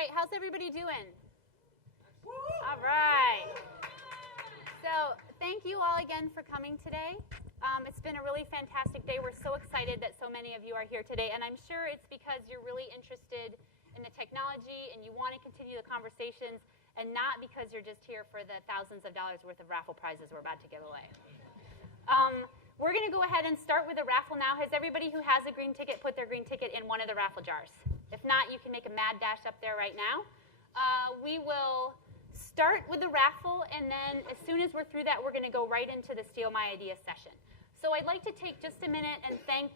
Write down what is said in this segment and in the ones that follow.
right, how's everybody doing? All right. So thank you all again for coming today. It's been a really fantastic day. We're so excited that so many of you are here today, and I'm sure it's because you're really interested in the technology and you want to continue the conversations, and not because you're just here for the thousands of dollars worth of raffle prizes we're about to give away. We're going to go ahead and start with the raffle now. Has everybody who has a green ticket put their green ticket in one of the raffle jars? If not, you can make a mad dash up there right now. We will start with the raffle, and then as soon as we're through that, we're going to go right into the Steal My Idea session. So I'd like to take just a minute and thank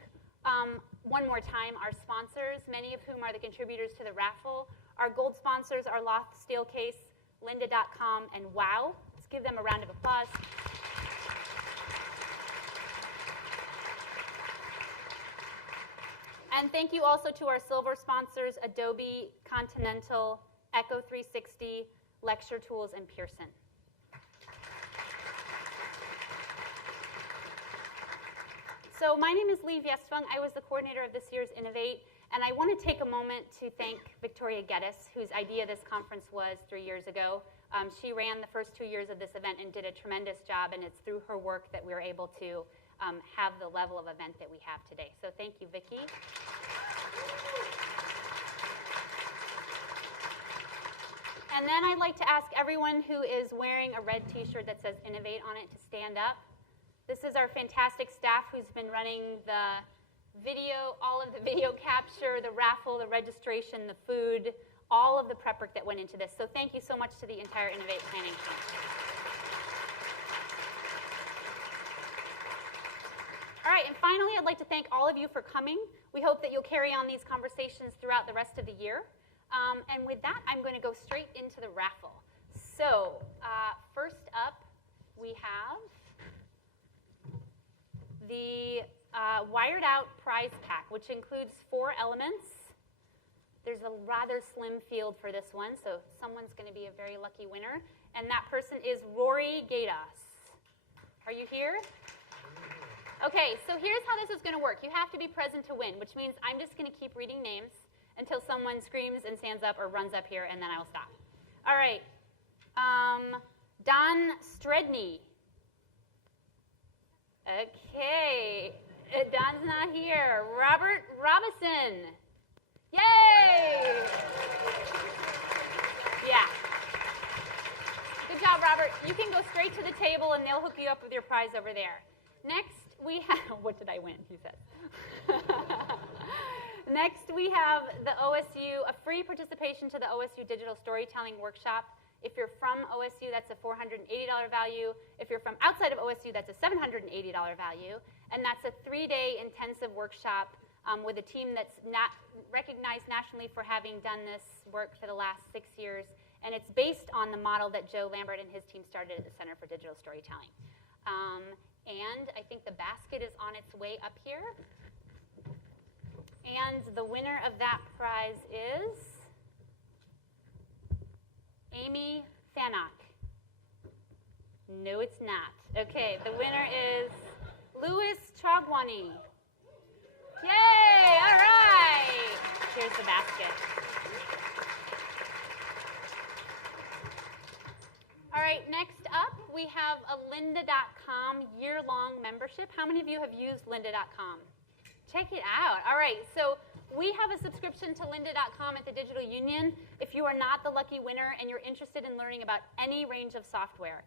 one more time our sponsors, many of whom are the contributors to the raffle. Our gold sponsors are Loft Steelcase, lynda.com, and WOW. Let's give them a round of applause. And thank you also to our silver sponsors, Adobe, Continental, Echo 360, Lecture Tools, and Pearson. So my name is Lee Viestvung. I was the coordinator of this year's Innovate, and I want to take a moment to thank Victoria Geddes, whose idea this conference was 3 years ago. She ran the first 2 years of this event and did a tremendous job, and it's through her work that we were able to have the level of event that we have today. So thank you, Vicki. And then I'd like to ask everyone who is wearing a red t-shirt that says Innovate on it to stand up. This is our fantastic staff who's been running the video, all of the video capture, the raffle, the registration, the food, all of the prep work that went into this. So thank you so much to the entire Innovate planning team. All right, and finally, I'd like to thank all of you for coming. We hope that you'll carry on these conversations throughout the rest of the year. And with that, I'm going to go straight into the raffle. So first up, we have the wired out prize pack, which includes 4 elements. There's a rather slim field for this one, so someone's going to be a very lucky winner. And that person is Rory Gatos. Are you here? Okay, so here's how this is going to work. You have to be present to win, which means I'm just going to keep reading names until someone screams and stands up or runs up here, and then I'll stop. All right. Don Stredney. Okay. Don's not here. Robert Robison. Yay! Yeah. Good job, Robert. You can go straight to the table, and they'll hook you up with your prize over there. Next, we have, what did I win, he says. Next, we have the OSU, a free participation to the OSU Digital Storytelling Workshop. If you're from OSU, that's a $480 value. If you're from outside of OSU, that's a $780 value. And that's a 3-day intensive workshop with a team that's not recognized nationally for having done this work for the last 6 years. And it's based on the model that Joe Lambert and his team started at the Center for Digital Storytelling. And I think the basket is on its way up here. And the winner of that prize is Amy Fanak. No, it's not. Okay, the winner is Louis Chogwani. Yay, all right. Here's the basket. All right, next up, we have a lynda.com year-long membership. How many of you have used lynda.com? Check it out. All right, so we have a subscription to lynda.com at the Digital Union. If you are not the lucky winner and you're interested in learning about any range of software,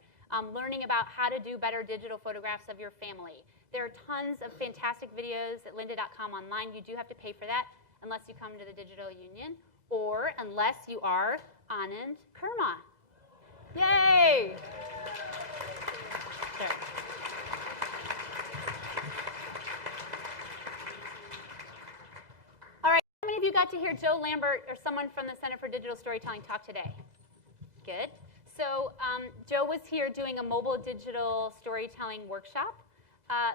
learning about how to do better digital photographs of your family, there are tons of fantastic videos at lynda.com online. You do have to pay for that unless you come to the Digital Union or unless you are Anand Kurma. Yay! There. All right, how many of you got to hear Joe Lambert or someone from the Center for Digital Storytelling talk today? Good. So Joe was here doing a mobile digital storytelling workshop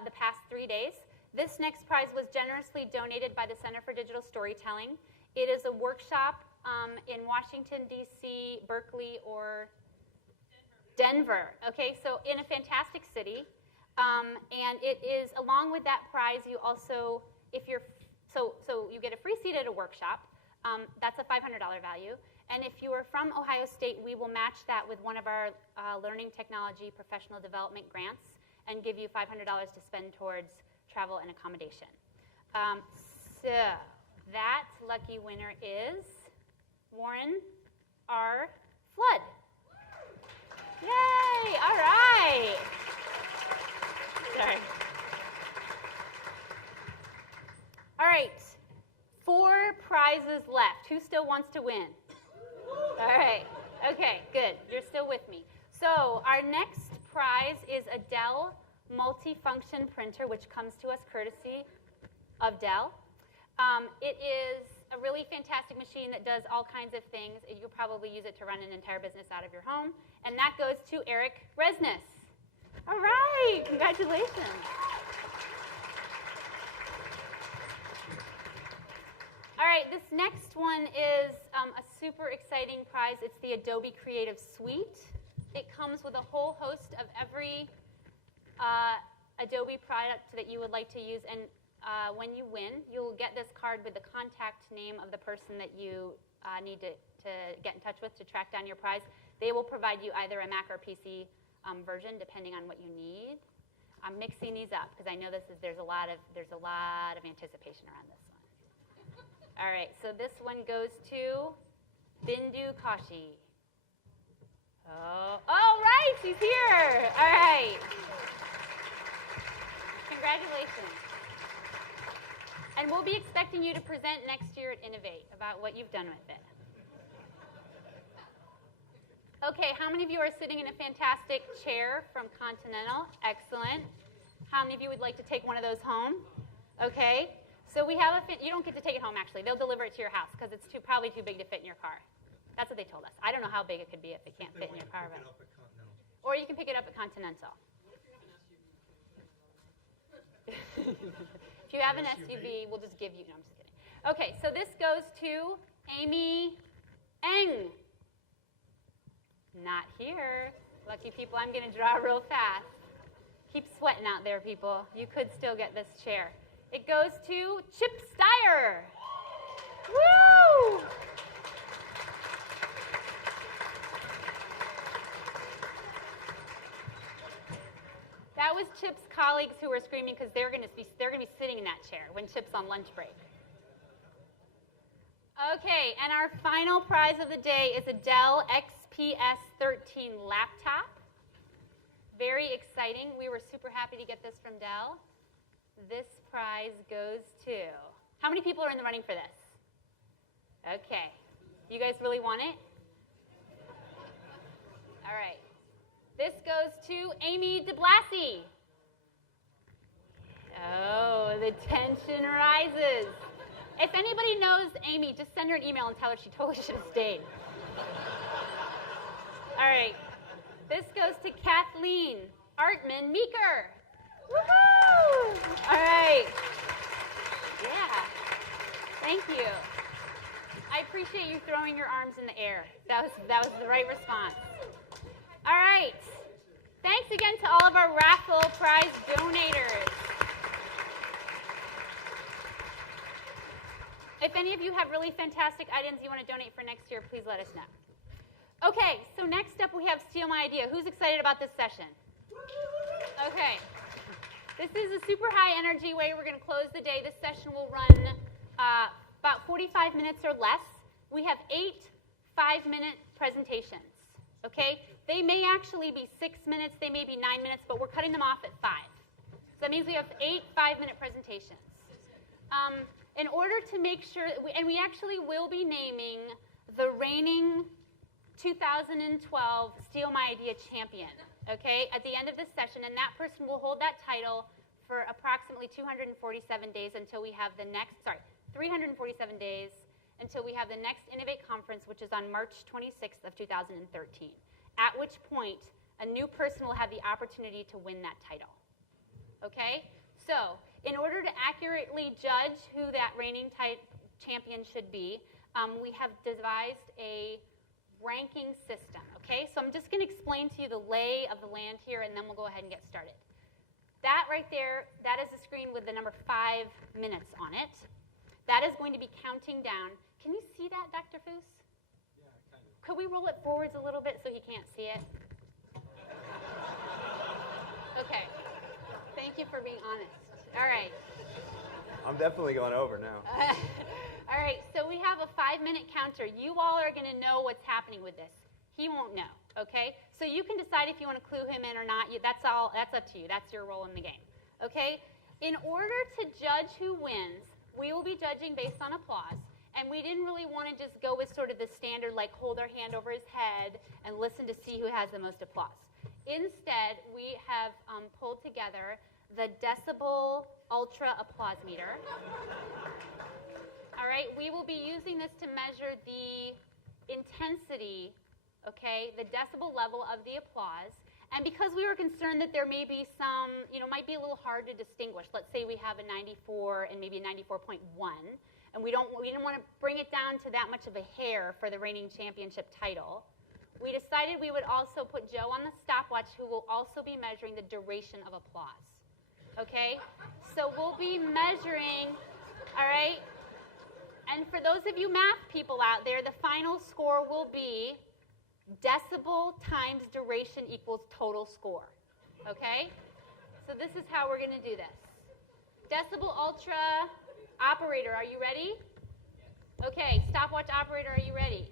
the past 3 days. This next prize was generously donated by the Center for Digital Storytelling. It is a workshop in Washington, D.C., Berkeley, or Denver. Okay, so in a fantastic city. And it is, along with that prize, you also, if you're, so you get a free seat at a workshop. That's a $500 value. And if you are from Ohio State, we will match that with one of our learning technology professional development grants and give you $500 to spend towards travel and accommodation. So that lucky winner is Warren R. Flood. Yay! All right. Sorry. All right. 4 prizes left. Who still wants to win? All right. Okay, good. You're still with me. So our next prize is a Dell multifunction printer, which comes to us courtesy of Dell. It is a really fantastic machine that does all kinds of things. You'll probably use it to run an entire business out of your home. And that goes to Eric Resnis. All right. Congratulations. All right, this next one is a super exciting prize. It's the Adobe Creative Suite. It comes with a whole host of every Adobe product that you would like to use. And when you win, you'll get this card with the contact name of the person that you need to get in touch with to track down your prize. They will provide you either a Mac or PC version, depending on what you need. I'm mixing these up because I know there's a lot of anticipation around this one. All right, so this one goes to Bindu Kashi. Oh, right, she's here. All right. Congratulations. And we'll be expecting you to present next year at Innovate about what you've done with it. Okay, how many of you are sitting in a fantastic chair from Continental? Excellent. How many of you would like to take one of those home? Okay. So we have you don't get to take it home, actually. They'll deliver it to your house because it's probably too big to fit in your car. That's what they told us. I don't know how big it could be if it can't fit in your car. Or you can pick it up at Continental. If you have an SUV, we'll just give you. No, I'm just kidding. Okay, so this goes to Amy Eng. Not here. Lucky people, I'm going to draw real fast. Keep sweating out there, people. You could still get this chair. It goes to Chip Steyer. Woo! That was Chip's colleagues who were screaming because they're going to be sitting in that chair when Chip's on lunch break. Okay, and our final prize of the day is a Dell XPS 13 laptop. Very exciting. We were super happy to get this from Dell. This prize goes to, how many people are in the running for this? Okay. You guys really want it? All right. This goes to Amy DeBlassie. Oh, the tension rises. If anybody knows Amy, just send her an email and tell her she totally should have stayed. All right. This goes to Kathleen Artman Meeker. Woohoo! All right. Yeah. Thank you. I appreciate you throwing your arms in the air. That was the right response. All right. Thanks again to all of our Raffle prize donators. If any of you have really fantastic items you want to donate for next year, please let us know. Okay, so next up we have Steal My Idea. Who's excited about this session? Okay. This is a super high energy way we're going to close the day. This session will run about 45 minutes or less. We have 8 5-minute presentations, okay? They may actually be 6 minutes, they may be 9 minutes, but we're cutting them off at 5. So that means we have 8 5-minute presentations. In order to make sure, and we actually will be naming the reigning 2012 Steal My Idea champion, okay, at the end of this session, and that person will hold that title for approximately 247 days until we have the next, 347 days until we have the next Innovate conference, which is on March 26th of 2013, at which point a new person will have the opportunity to win that title, okay? So in order to accurately judge who that reigning champion should be, we have devised a ranking system, okay? So I'm just going to explain to you the lay of the land here, and then we'll go ahead and get started. That right there, that is a screen with the number 5 minutes on it. That is going to be counting down. Can you see that, Dr. Foos? Yeah, kind of. Could we roll it forwards a little bit so he can't see it? Okay. Thank you for being honest. All right. I'm definitely going over now. All right, so we have a 5-minute counter. You all are going to know what's happening with this. He won't know, okay? So you can decide if you want to clue him in or not. That's up to you. That's your role in the game, okay? In order to judge who wins, we will be judging based on applause. And we didn't really want to just go with sort of the standard, like hold our hand over his head and listen to see who has the most applause. Instead, we have pulled together the decibel ultra applause meter. All right, we will be using this to measure the intensity, okay, the decibel level of the applause. And because we were concerned that there may be some, might be a little hard to distinguish. Let's say we have a 94 and maybe a 94.1, and we didn't want to bring it down to that much of a hair for the reigning championship title. We decided we would also put Joe on the stopwatch, who will also be measuring the duration of applause. Okay? So we'll be measuring, all right? And for those of you math people out there, the final score will be decibel times duration equals total score. Okay? So this is how we're going to do this. Decibel ultra operator, are you ready? Okay, stopwatch operator, are you ready?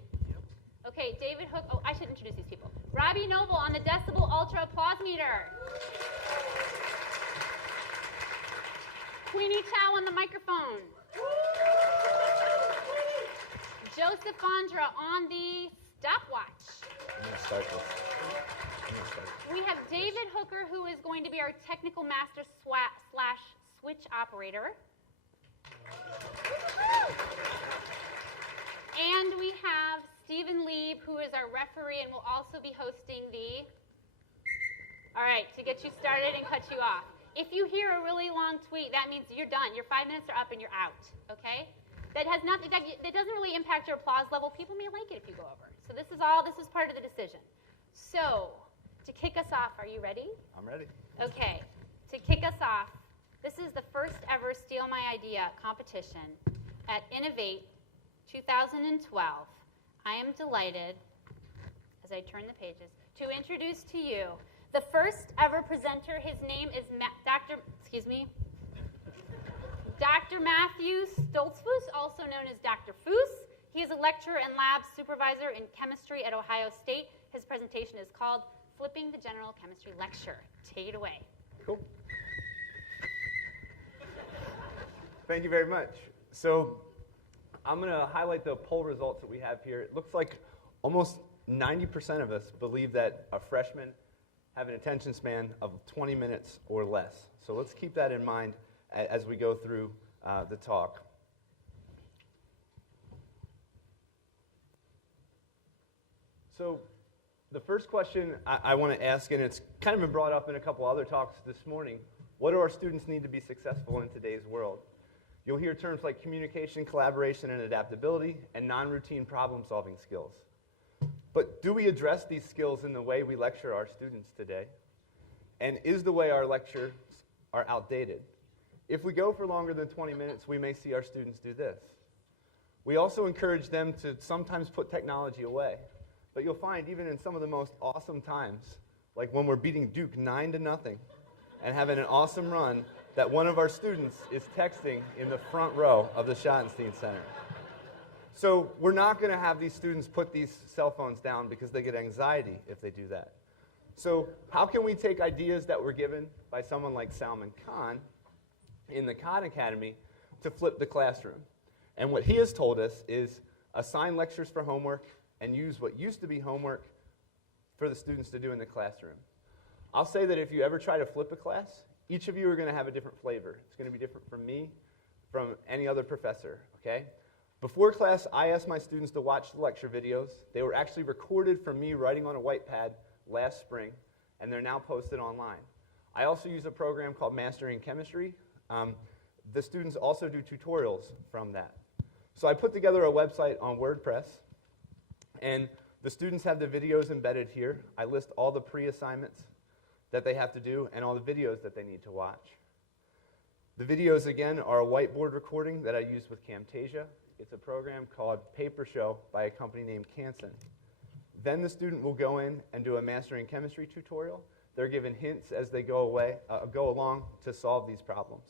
Okay, David Hook, oh, I should introduce these people. Robbie Noble on the decibel ultra applause meter. Queenie Chow on the microphone. Joseph Fondra on the stopwatch. I'm going to start this. We have David Hooker, who is going to be our technical master / switch operator. And we have Stephen Lieb, who is our referee and will also be hosting the... All right, to get you started and cut you off. If you hear a really long tweet, that means you're done. Your 5 minutes are up and you're out, okay? That doesn't really impact your applause level. People may like it if you go over. So this is part of the decision. So, to kick us off, are you ready? I'm ready. Okay, to kick us off, this is the first ever Steal My Idea competition at Innovate 2012. I am delighted, as I turn the pages, to introduce to you the first ever presenter. His name is Dr. Matthew Stoltzfus, also known as Dr. Foos. He is a lecturer and lab supervisor in chemistry at Ohio State. His presentation is called Flipping the General Chemistry Lecture. Take it away. Cool. Thank you very much. So I'm going to highlight the poll results that we have here. It looks like almost 90% of us believe that a freshman have an attention span of 20 minutes or less. So let's keep that in mind as we go through the talk. So the first question I want to ask, and it's kind of been brought up in a couple other talks this morning, what do our students need to be successful in today's world? You'll hear terms like communication, collaboration, and adaptability, and non-routine problem-solving skills. But do we address these skills in the way we lecture our students today? And is the way our lectures are outdated? If we go for longer than 20 minutes, we may see our students do this. We also encourage them to sometimes put technology away. But you'll find even in some of the most awesome times, like when we're beating Duke 9-0 and having an awesome run, that one of our students is texting in the front row of the Schottenstein Center. So we're not going to have these students put these cell phones down because they get anxiety if they do that. So how can we take ideas that were given by someone like Salman Khan in the Khan Academy to flip the classroom? And what he has told us is assign lectures for homework and use what used to be homework for the students to do in the classroom. I'll say that if you ever try to flip a class, each of you are going to have a different flavor. It's going to be different from me, from any other professor, okay? Before class, I asked my students to watch the lecture videos. They were actually recorded from me writing on a white pad last spring, and they're now posted online. I also use a program called Mastering Chemistry. The students also do tutorials from that. So I put together a website on WordPress, and the students have the videos embedded here. I list all the pre-assignments that they have to do and all the videos that they need to watch. The videos, again, are a whiteboard recording that I use with Camtasia. It's a program called Paper Show by a company named Hansen. Then the student will go in and do a mastering chemistry tutorial. They're given hints as they go along to solve these problems.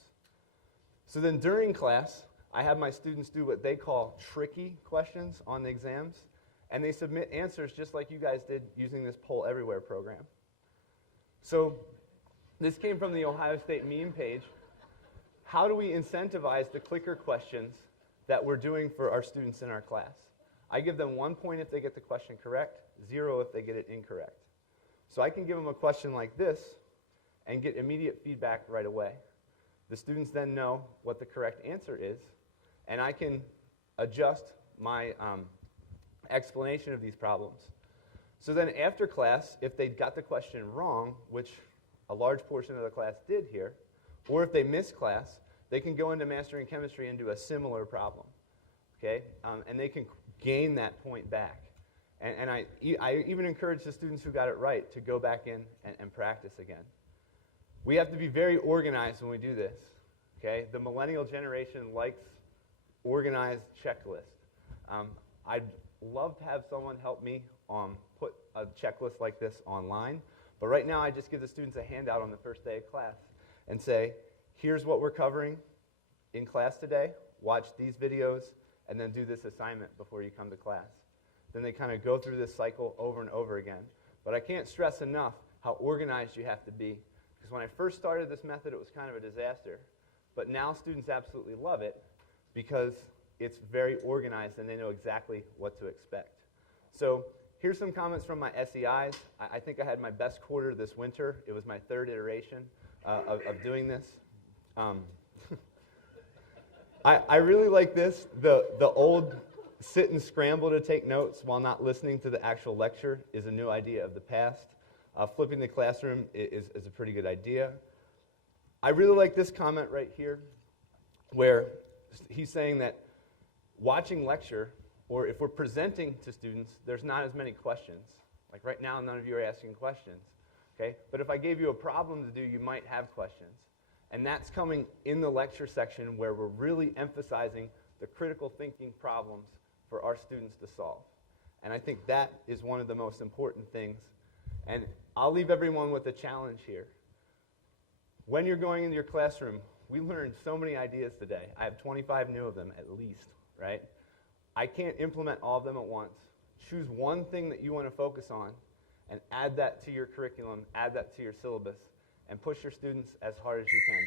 So then during class, I have my students do what they call tricky questions on the exams, and they submit answers just like you guys did using this Poll Everywhere program. So this came from the Ohio State meme page. How do we incentivize the clicker questions that we're doing for our students in our class? I give them 1 point if they get the question correct, 0 if they get it incorrect. So I can give them a question like this and get immediate feedback right away. The students then know what the correct answer is, and I can adjust my explanation of these problems. So then after class, if they got the question wrong, which a large portion of the class did here, or if they missed class, they can go into Mastering Chemistry and do a similar problem, okay? And they can gain that point back. And I even encourage the students who got it right to go back in and practice again. We have to be very organized when we do this, okay? The millennial generation likes organized checklists. I'd love to have someone help me put a checklist like this online, but right now I just give the students a handout on the first day of class and say, here's what we're covering in class today, watch these videos, and then do this assignment before you come to class. Then they kind of go through this cycle over and over again. But I can't stress enough how organized you have to be. Because when I first started this method, it was kind of a disaster. But now students absolutely love it because it's very organized and they know exactly what to expect. So here's some comments from my SEIs. I think I had my best quarter this winter. It was my 3rd iteration of doing this. I really like this, the old sit and scramble to take notes while not listening to the actual lecture is a new idea of the past. Flipping the classroom is a pretty good idea. I really like this comment right here where he's saying that watching lecture, or if we're presenting to students, there's not as many questions. Like right now, none of you are asking questions, okay? But if I gave you a problem to do, you might have questions. And that's coming in the lecture section where we're really emphasizing the critical thinking problems for our students to solve. And I think that is one of the most important things. And I'll leave everyone with a challenge here. When you're going into your classroom, we learned so many ideas today. I have 25 new of them at least, right? I can't implement all of them at once. Choose one thing that you want to focus on and add that to your curriculum, add that to your syllabus, and push your students as hard as you can.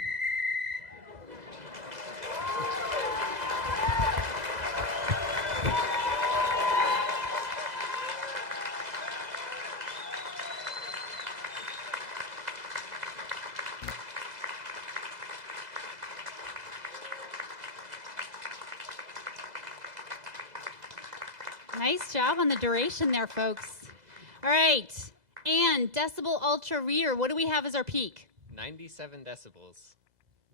Nice job on the duration there, folks. All right, and Decibel Ultra Reader, what do we have as our peak? 97 decibels.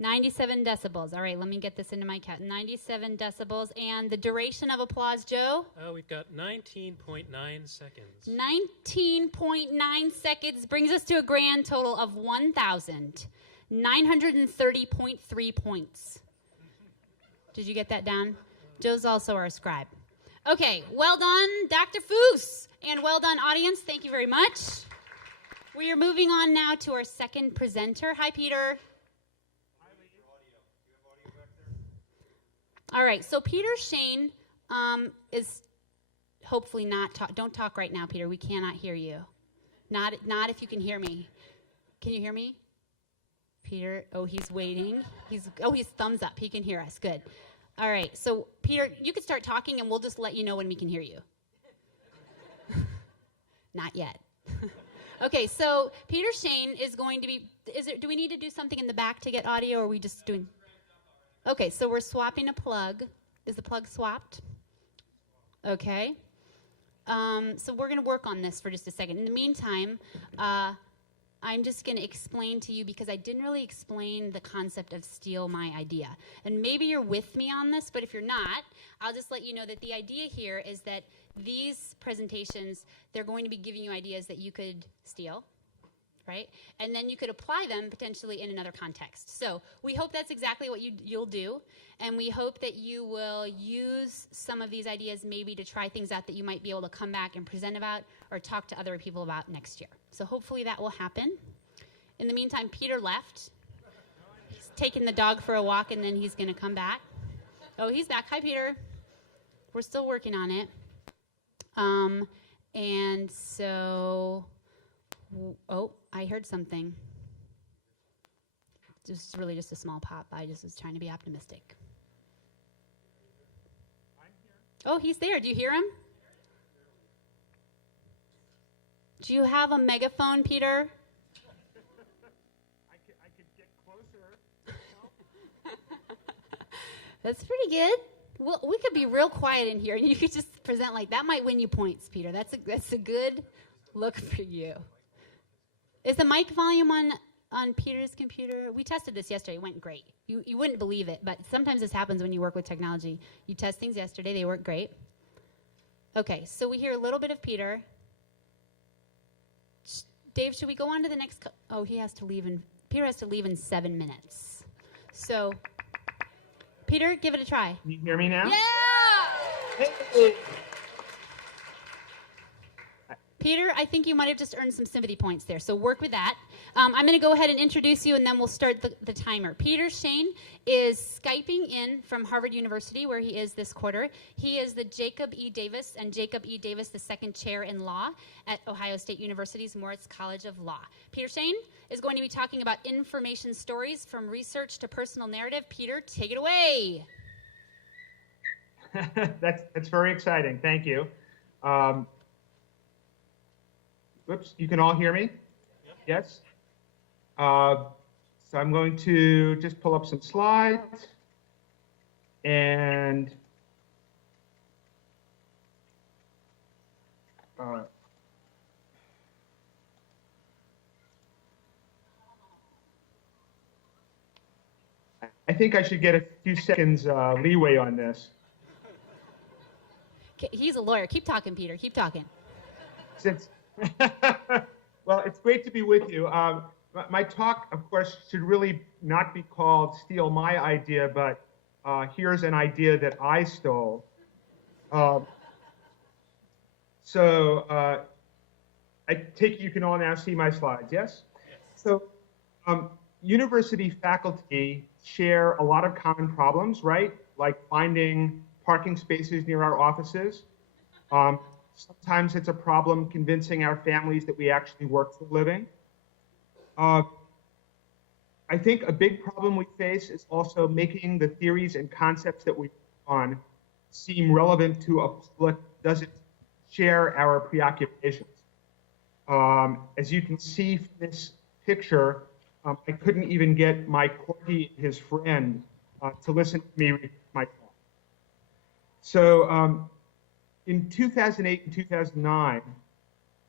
97 decibels. All right, let me get this into my cat. 97 decibels. And the duration of applause, Joe? We've got 19.9 seconds. 19.9 seconds brings us to a grand total of 1,930.3 points. Did you get that down? Joe's also our scribe. Okay, well done, Dr. Foos, and well done, audience. Thank you very much. We are moving on now to our second presenter. Hi, Peter. Hi, Lee. Do you have audio back there? All right, so Peter Shane is hopefully not don't talk right now, Peter. We cannot hear you. Not if you can hear me. Can you hear me? Peter, oh, he's waiting. He's thumbs up. He can hear us. Good. All right, so Peter, you can start talking and we'll just let you know when we can hear you. Not yet. Okay, so Peter Shane is going to be, do we need to do something in the back to get audio, or are we just doing? Okay, so we're swapping a plug. Is the plug swapped? Okay. So we're going to work on this for just a second. In the meantime, I'm just going to explain to you, because I didn't really explain the concept of steal my idea. And maybe you're with me on this, but if you're not, I'll just let you know that the idea here is that these presentations, they're going to be giving you ideas that you could steal, right? And then you could apply them potentially in another context. So we hope that's exactly what you'll do, and we hope that you will use some of these ideas maybe to try things out that you might be able to come back and present about or talk to other people about next year. So hopefully that will happen. In the meantime, Peter left. He's taking the dog for a walk, and then he's going to come back. Oh, he's back. Hi, Peter. We're still working on it. And so... Oh, I heard something. Just really just a small pop. I just was trying to be optimistic. I'm here. Oh, he's there. Do you hear him? Do you have a megaphone, Peter? I could get closer. That's pretty good. Well, we could be real quiet in here, and you could just present like that. Might win you points, Peter. That's a good look for you. Is the mic volume on Peter's computer? We tested this yesterday. It went great. You wouldn't believe it, but sometimes this happens when you work with technology. You test things yesterday. They work great. Okay, so we hear a little bit of Peter. Dave, should we go on to the next? Oh, he has to leave Peter has to leave in 7 minutes. So, Peter, give it a try. Can you hear me now? Yeah! Hey. Peter, I think you might have just earned some sympathy points there, so work with that. I'm going to go ahead and introduce you, and then we'll start the timer. Peter Shane is Skyping in from Harvard University, where he is this quarter. He is the Jacob E. Davis and Jacob E. Davis II Chair in Law at Ohio State University's Moritz College of Law. Peter Shane is going to be talking about information stories from research to personal narrative. Peter, take it away. That's very exciting. Thank you. Whoops, you can all hear me? Yep. Yes? So I'm going to just pull up some slides. And I think I should get a few seconds leeway on this. He's a lawyer. Keep talking, Peter. Keep talking. Well, it's great to be with you. My talk, of course, should really not be called Steal My Idea, but here's an idea that I stole. I take it you can all now see my slides, yes? So university faculty share a lot of common problems, right? Like finding parking spaces near our offices. Sometimes it's a problem convincing our families that we actually work for a living. I think a big problem we face is also making the theories and concepts that we work on seem relevant to a public that doesn't share our preoccupations. As you can see from this picture, I couldn't even get my corgi and his friend to listen to me read my talk. So in 2008 and 2009,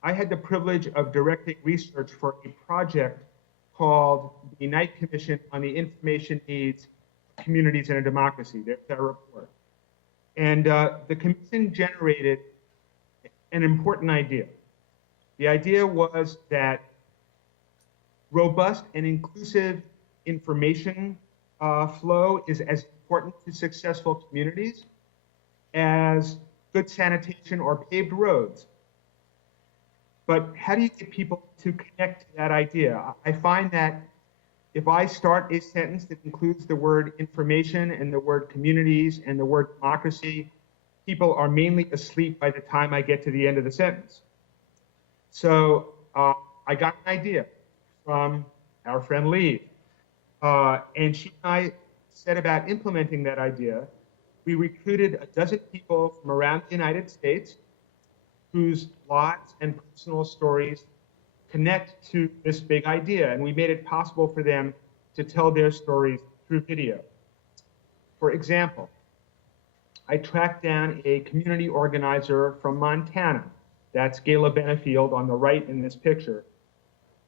I had the privilege of directing research for a project called the Knight Commission on the Information Needs of Communities in a Democracy. There's our report. And the commission generated an important idea. The idea was that robust and inclusive information flow is as important to successful communities as good sanitation or paved roads. But how do you get people to connect to that idea? I find that if I start a sentence that includes the word information and the word communities and the word democracy, people are mainly asleep by the time I get to the end of the sentence. So I got an idea from our friend Lee. And she and I set about implementing that idea. We recruited a dozen people from around the United States whose lives and personal stories connect to this big idea. And we made it possible for them to tell their stories through video. For example, I tracked down a community organizer from Montana. That's Gayla Benefield on the right in this picture.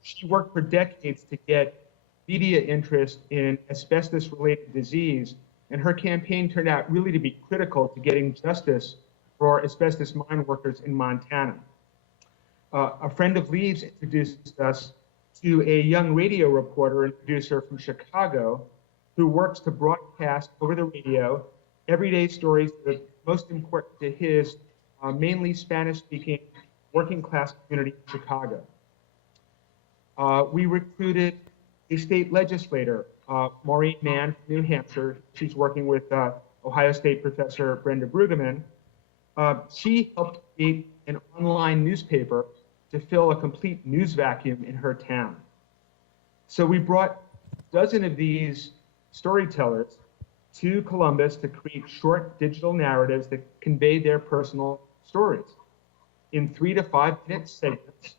She worked for decades to get media interest in asbestos-related disease, and her campaign turned out really to be critical to getting justice for asbestos mine workers in Montana. A friend of Lee's introduced us to a young radio reporter and producer from Chicago who works to broadcast over the radio everyday stories that are most important to his mainly Spanish-speaking working class community in Chicago. We recruited a state legislator, Maureen Mann from New Hampshire. She's working with Ohio State professor Brenda Brueggemann. She helped create an online newspaper to fill a complete news vacuum in her town. So we brought a dozen of these storytellers to Columbus to create short digital narratives that convey their personal stories. In 3 to 5 minute segments,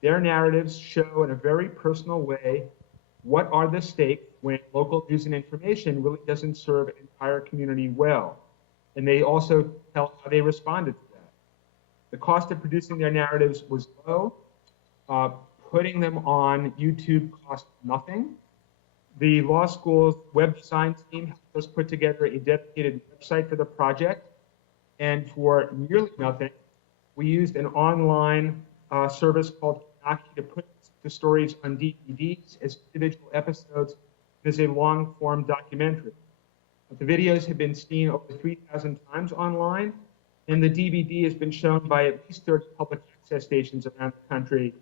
their narratives show in a very personal way what are the stakes when local news and information really doesn't serve an entire community well. And they also tell how they responded to that. The cost of producing their narratives was low. Putting them on YouTube cost nothing. The law school's web design team helped us put together a dedicated website for the project. And for nearly nothing, we used an online service called enacted to put the stories on DVDs as individual episodes as a long-form documentary. The videos have been seen over 3,000 times online, and the DVD has been shown by at least 30 public access stations around the country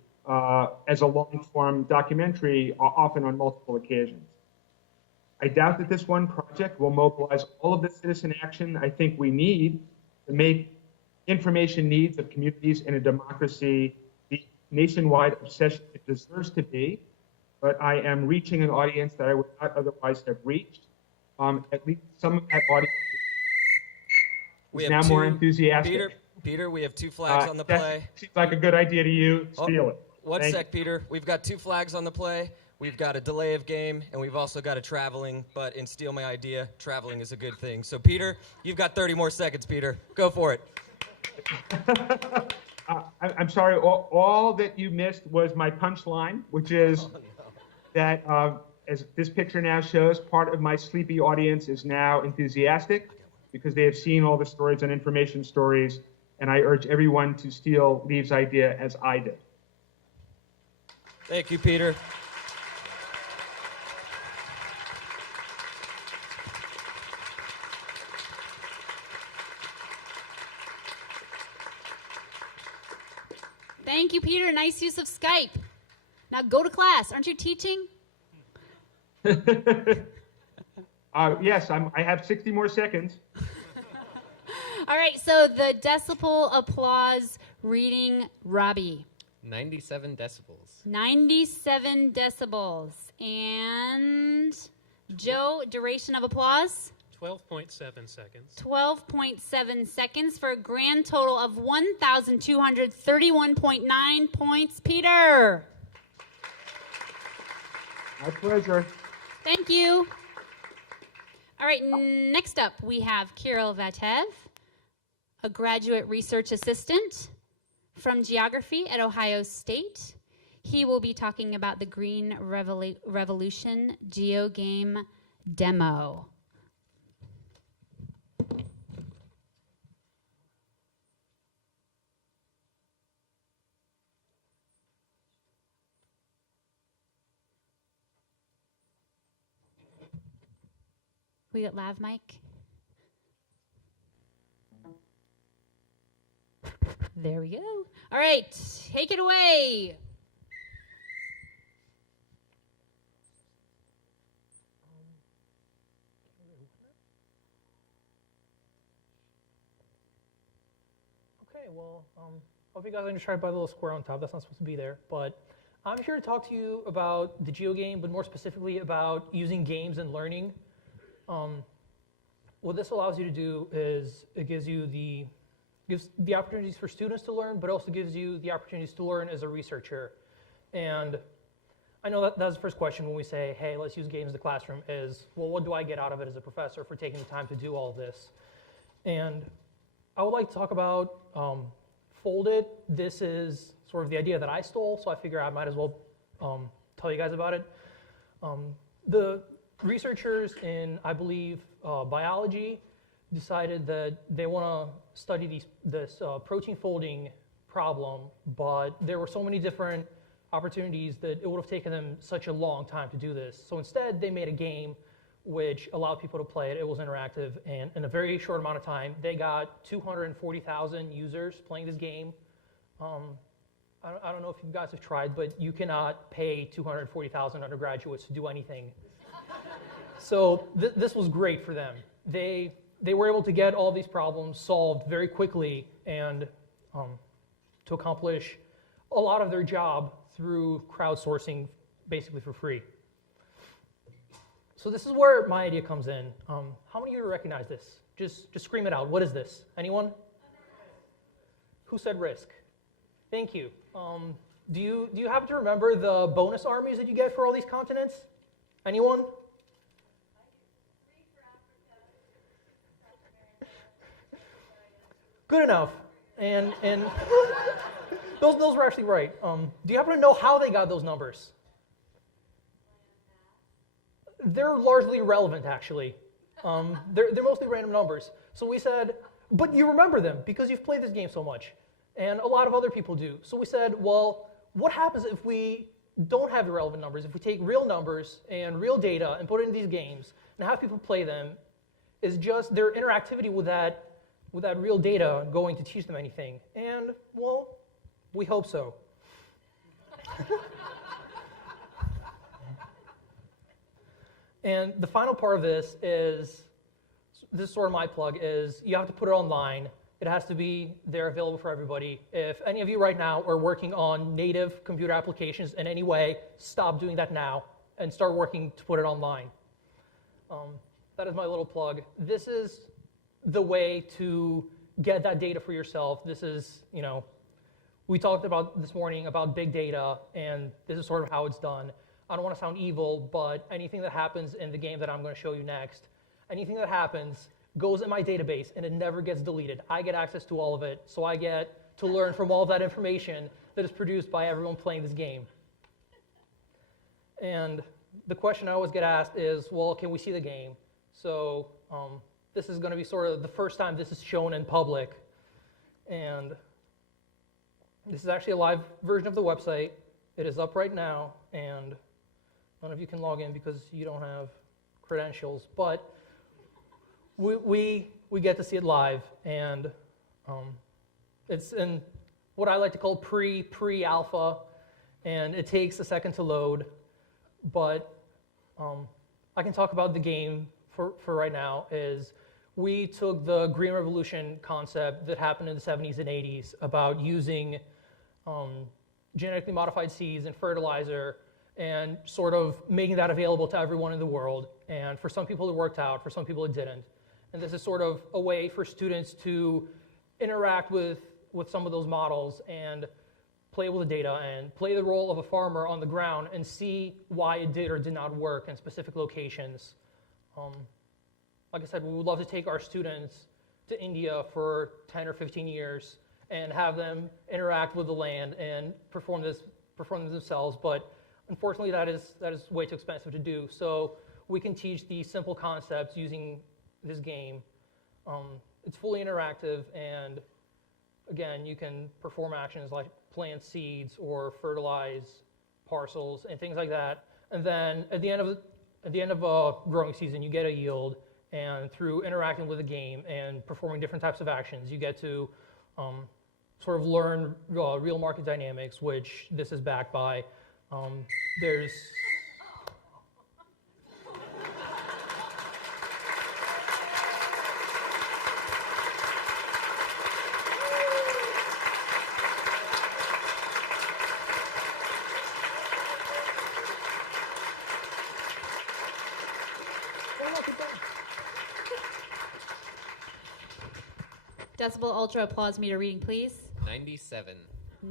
as a long-form documentary, often on multiple occasions. I doubt that this one project will mobilize all of the citizen action I think we need to make information needs of communities in a democracy the nationwide obsession it deserves to be, but I am reaching an audience that I would not otherwise have reached. At least some of that audience is now more enthusiastic. Peter, we have 2 flags on the play. Seems like a good idea to you. Steal it. One sec, Peter. We've got 2 flags on the play. We've got a delay of game, and we've also got a traveling, but in Steal My Idea, traveling is a good thing. So, Peter, you've got 30 more seconds, Peter. Go for it. I'm sorry, all that you missed was my punchline, which is that, as this picture now shows, part of my sleepy audience is now enthusiastic because they have seen all the stories on Information Stories, and I urge everyone to steal Lee's idea as I did. Thank you, Peter. Thank you, Peter. Nice use of Skype. Now go to class. Aren't you teaching? Yes, I have 60 more seconds. All right, so the decibel applause reading, Robbie. 97 decibels. 97 decibels. And Joe, duration of applause? 12.7 seconds. 12.7 seconds for a grand total of 1,231.9 points. Peter. My pleasure. Thank you. All right, next up we have Kiril Vatev, a graduate research assistant from geography at Ohio State. He will be talking about the Green Revolution Geogame demo. We got lav mic. There we go. All right, take it away. Okay, well, hope you guys are distracted by the little square on top. That's not supposed to be there. But I'm here to talk to you about the Geogame, but more specifically about using games and learning. What this allows you to do is it gives the opportunities for students to learn, but also gives you the opportunities to learn as a researcher. And I know that's the first question when we say, hey, let's use games in the classroom is, well, what do I get out of it as a professor for taking the time to do all this? And I would like to talk about Folded. This is sort of the idea that I stole, so I figure I might as well tell you guys about it. The researchers in, I believe, biology decided that they want to study this protein folding problem, but there were so many different opportunities that it would have taken them such a long time to do this. So instead, they made a game which allowed people to play it. It was interactive, and in a very short amount of time, they got 240,000 users playing this game. I don't know if you guys have tried, but you cannot pay 240,000 undergraduates to do anything. So this was great for them. They were able to get all these problems solved very quickly and to accomplish a lot of their job through crowdsourcing, basically for free. So this is where my idea comes in. How many of you recognize this? Just scream it out. What is this? Anyone? Who said risk? Thank you. Do you happen to remember the bonus armies that you get for all these continents? Anyone? Good enough. And those were actually right. Do you happen to know how they got those numbers? They're largely irrelevant, actually. They're mostly random numbers. So we said, but you remember them because you've played this game so much. And a lot of other people do. So we said, well, what happens if we don't have irrelevant numbers? If we take real numbers and real data and put it in these games and have people play them, is just their interactivity with that real data going to teach them anything? And, well, we hope so. And the final part of this is sort of my plug, is you have to put it online. It has to be there available for everybody. If any of you right now are working on native computer applications in any way, stop doing that now and start working to put it online. That is my little plug. This is the way to get that data for yourself. This is, we talked about this morning about big data, and this is sort of how it's done. I don't want to sound evil, but anything that happens in the game that I'm going to show you next, anything that happens goes in my database, and it never gets deleted. I get access to all of it, so I get to learn from all of that information that is produced by everyone playing this game. And the question I always get asked is, well, can we see the game? So this is going to be sort of the first time this is shown in public. And this is actually a live version of the website. It is up right now, and none of you can log in because you don't have credentials. But we get to see it live, and it's in what I like to call pre-alpha, and it takes a second to load. But I can talk about the game for right now. Is we took the Green Revolution concept that happened in the 70s and 80s about using genetically modified seeds and fertilizer and sort of making that available to everyone in the world. And for some people it worked out, for some people it didn't. And this is sort of a way for students to interact with some of those models and play with the data and play the role of a farmer on the ground and see why it did or did not work in specific locations. Like I said, we would love to take our students to India for 10 or 15 years and have them interact with the land and perform this themselves, but unfortunately that is way too expensive to do. So we can teach these simple concepts using this game. It's fully interactive, and again, you can perform actions like plant seeds or fertilize parcels and things like that. And then at the end of a growing season, you get a yield, and through interacting with the game and performing different types of actions, you get to sort of learn real market dynamics, which this is backed by. There's Decibel Ultra applause meter reading, please. 97.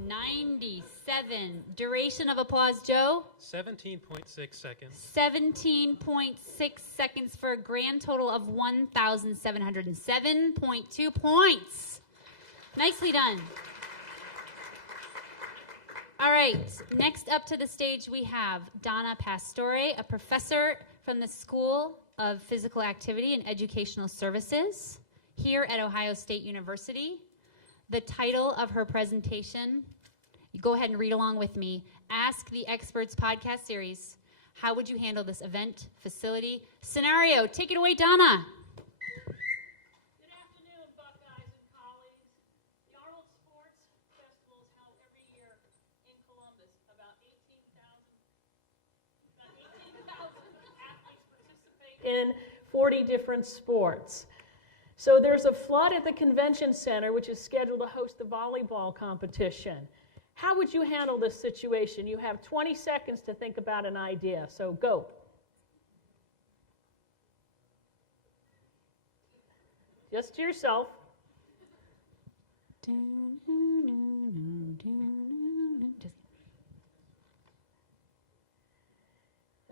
97. Duration of applause, Joe? 17.6 seconds. 17.6 seconds for a grand total of 1,707.2 points. Nicely done. All right, next up to the stage we have Donna Pastore, a professor from the School of Physical Activity and Educational Services here at Ohio State University. The title of her presentation You go ahead and read along with me. Ask the Experts podcast series. How would you handle this event, facility, scenario? Take it away, Donna. Good afternoon, Buckeyes and colleagues. The Arnold Sports Festival is held every year in Columbus. About 18,000 athletes participate in 40 different sports. So there's a flood at the convention center, which is scheduled to host the volleyball competition. How would you handle this situation? You have 20 seconds to think about an idea, so go. Just to yourself.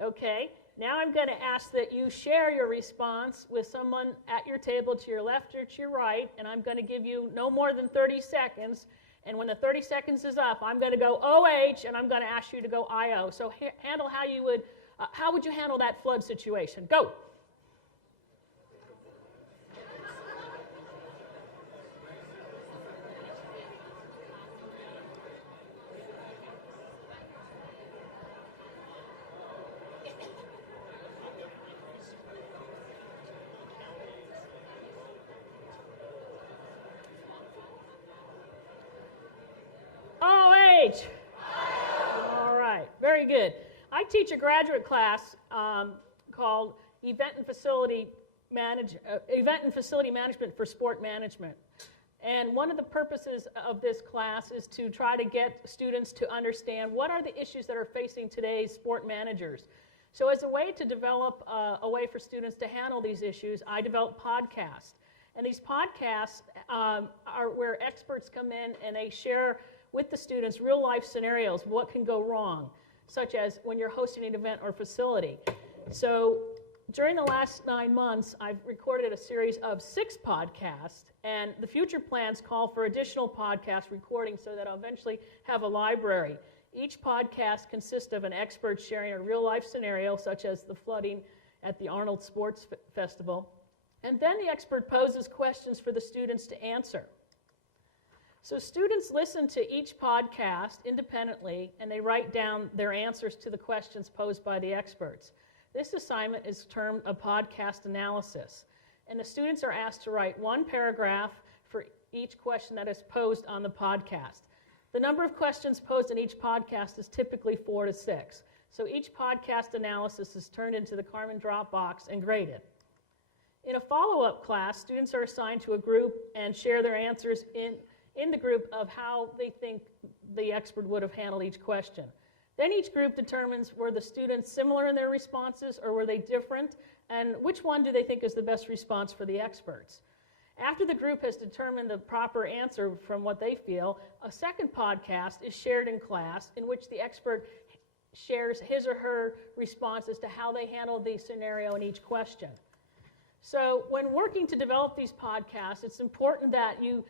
Okay, now I'm going to ask that you share your response with someone at your table to your left or to your right, and I'm going to give you no more than 30 seconds. And when the 30 seconds is up, I'm going to go OH, and I'm going to ask you to go IO. So handle how would you handle that flood situation? Go. All right, very good. I teach a graduate class called Event and Facility Management for Sport Management. And one of the purposes of this class is to try to get students to understand what are the issues that are facing today's sport managers. So as a way to develop a way for students to handle these issues, I developed podcasts. And these podcasts are where experts come in and they share with the students real-life scenarios, what can go wrong, such as when you're hosting an event or facility. So during the last 9 months, I've recorded a series of 6 podcasts, and the future plans call for additional podcast recordings so that I'll eventually have a library. Each podcast consists of an expert sharing a real-life scenario, such as the flooding at the Arnold Sports Festival, and then the expert poses questions for the students to answer. So students listen to each podcast independently, and they write down their answers to the questions posed by the experts. This assignment is termed a podcast analysis, and the students are asked to write 1 paragraph for each question that is posed on the podcast. The number of questions posed in each podcast is typically 4 to 6. So each podcast analysis is turned into the Carmen Dropbox and graded. In a follow-up class, students are assigned to a group and share their answers in the group of how they think the expert would have handled each question. Then each group determines were the students similar in their responses or were they different, and which one do they think is the best response for the experts. After the group has determined the proper answer from what they feel, a second podcast is shared in class in which the expert shares his or her response as to how they handled the scenario in each question. So when working to develop these podcasts, it's important that you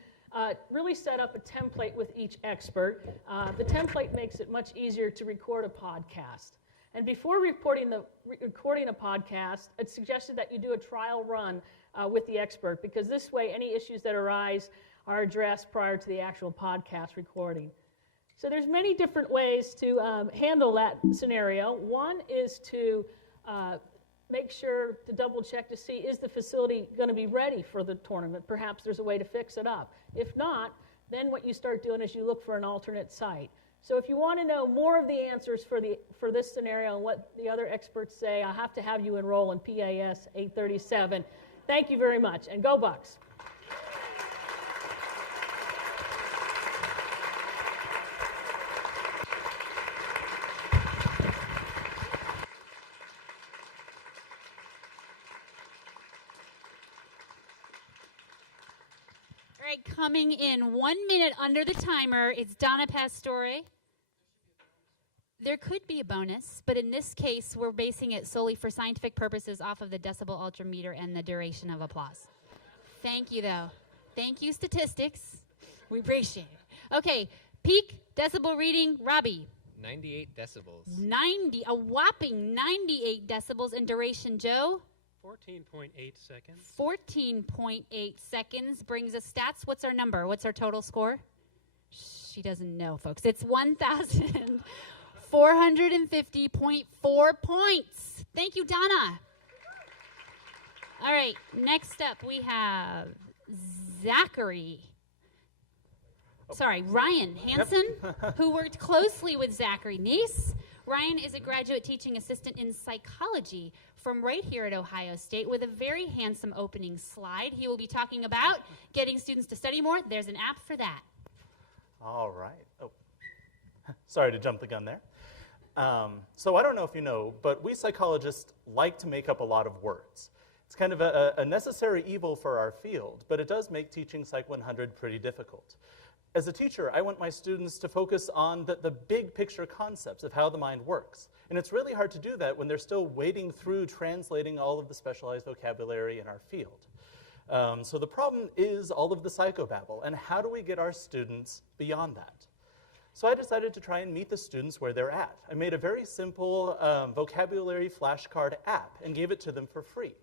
really set up a template with each expert. The template makes it much easier to record a podcast. And before recording a podcast, it's suggested that you do a trial run with the expert, because this way any issues that arise are addressed prior to the actual podcast recording. So there's many different ways to handle that scenario. One is to make sure to double check to see, is the facility going to be ready for the tournament? Perhaps there's a way to fix it up. If not, then what you start doing is you look for an alternate site. So if you want to know more of the answers for this scenario and what the other experts say, I'll have to have you enroll in PAS 837. Thank you very much, and go Bucks. All right, coming in 1 minute under the timer, it's Donna Pastore. There could be a bonus, but in this case, we're basing it solely for scientific purposes off of the decibel ultrameter and the duration of applause. Thank you, though. Thank you, statistics. We appreciate it. Okay, peak decibel reading, Robbie. 98 decibels. A whopping 98 decibels in duration, Joe. 14.8 seconds. 14.8 seconds brings us stats. What's our number? What's our total score? She doesn't know, folks. It's 1,450.4 points. Thank you, Donna. All right, next up we have Ryan Hansen, who worked closely with Zachary Neese. Ryan is a graduate teaching assistant in psychology from right here at Ohio State with a very handsome opening slide. He will be talking about getting students to study more. There's an app for that. All right. Oh, sorry to jump the gun there. So I don't know if you know, but we psychologists like to make up a lot of words. It's kind of a necessary evil for our field, but it does make teaching Psych 100 pretty difficult. As a teacher, I want my students to focus on the big picture concepts of how the mind works. And it's really hard to do that when they're still wading through translating all of the specialized vocabulary in our field. So the problem is all of the psychobabble, and how do we get our students beyond that? So I decided to try and meet the students where they're at. I made a very simple vocabulary flashcard app and gave it to them for free.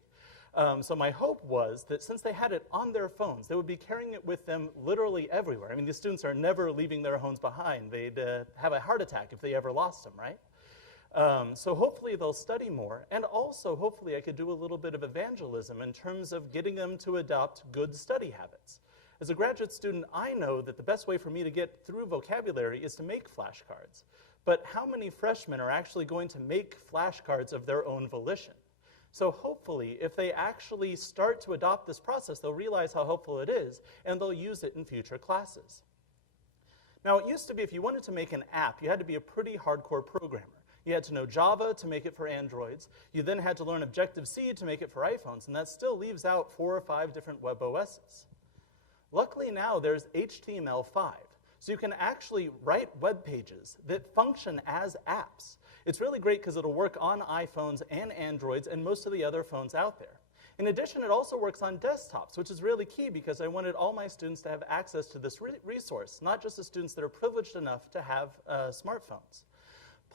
So my hope was that since they had it on their phones, they would be carrying it with them literally everywhere. I mean, the students are never leaving their phones behind. They'd have a heart attack if they ever lost them, right? So hopefully they'll study more, and also hopefully I could do a little bit of evangelism in terms of getting them to adopt good study habits. As a graduate student, I know that the best way for me to get through vocabulary is to make flashcards. But how many freshmen are actually going to make flashcards of their own volition? So hopefully, if they actually start to adopt this process, they'll realize how helpful it is, and they'll use it in future classes. Now, it used to be if you wanted to make an app, you had to be a pretty hardcore programmer. You had to know Java to make it for Androids. You then had to learn Objective-C to make it for iPhones, and that still leaves out 4 or 5 different web OSs. Luckily now, there's HTML5, so you can actually write web pages that function as apps. It's really great because it'll work on iPhones and Androids and most of the other phones out there. In addition, it also works on desktops, which is really key because I wanted all my students to have access to this resource, not just the students that are privileged enough to have smartphones.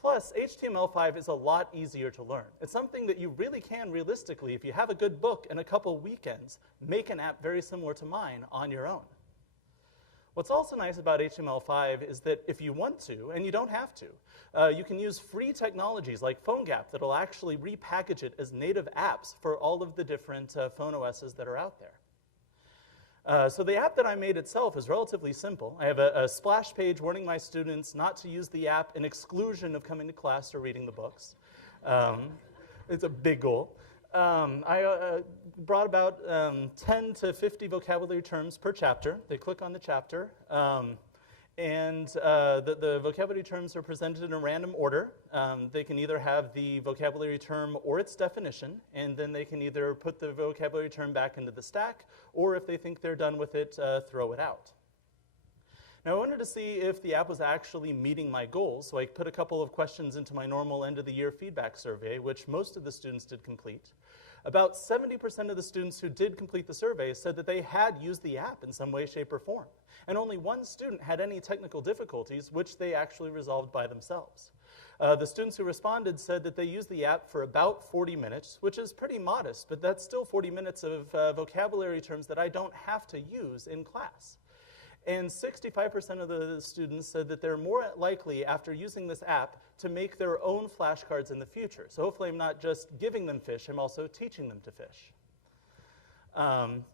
Plus, HTML5 is a lot easier to learn. It's something that you really can realistically, if you have a good book and a couple weekends, make an app very similar to mine on your own. What's also nice about HTML5 is that if you want to, and you don't have to, you can use free technologies like PhoneGap that'll actually repackage it as native apps for all of the different phone OSs that are out there. So the app that I made itself is relatively simple. I have a splash page warning my students not to use the app in exclusion of coming to class or reading the books. It's a big goal. I brought about 10 to 50 vocabulary terms per chapter. They click on the chapter, and the vocabulary terms are presented in a random order. They can either have the vocabulary term or its definition, and then they can either put the vocabulary term back into the stack, or if they think they're done with it, throw it out. Now, I wanted to see if the app was actually meeting my goals, so I put a couple of questions into my normal end-of-the-year feedback survey, which most of the students did complete. About 70% of the students who did complete the survey said that they had used the app in some way, shape, or form. And only one student had any technical difficulties, which they actually resolved by themselves. The students who responded said that they used the app for about 40 minutes, which is pretty modest, but that's still 40 minutes of vocabulary terms that I don't have to use in class. And 65% of the students said that they're more likely, after using this app, to make their own flashcards in the future. So hopefully I'm not just giving them fish, I'm also teaching them to fish.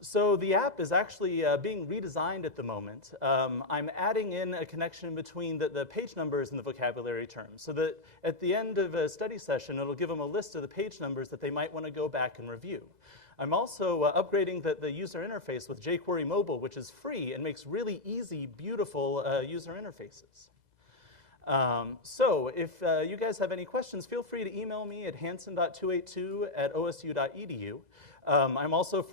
So the app is actually being redesigned at the moment. I'm adding in a connection between the page numbers and the vocabulary terms, so that at the end of a study session, it'll give them a list of the page numbers that they might want to go back and review. I'm also upgrading the user interface with jQuery Mobile, which is free and makes really easy, beautiful user interfaces. So if you guys have any questions, feel free to email me at hansen.282@osu.edu. I'm also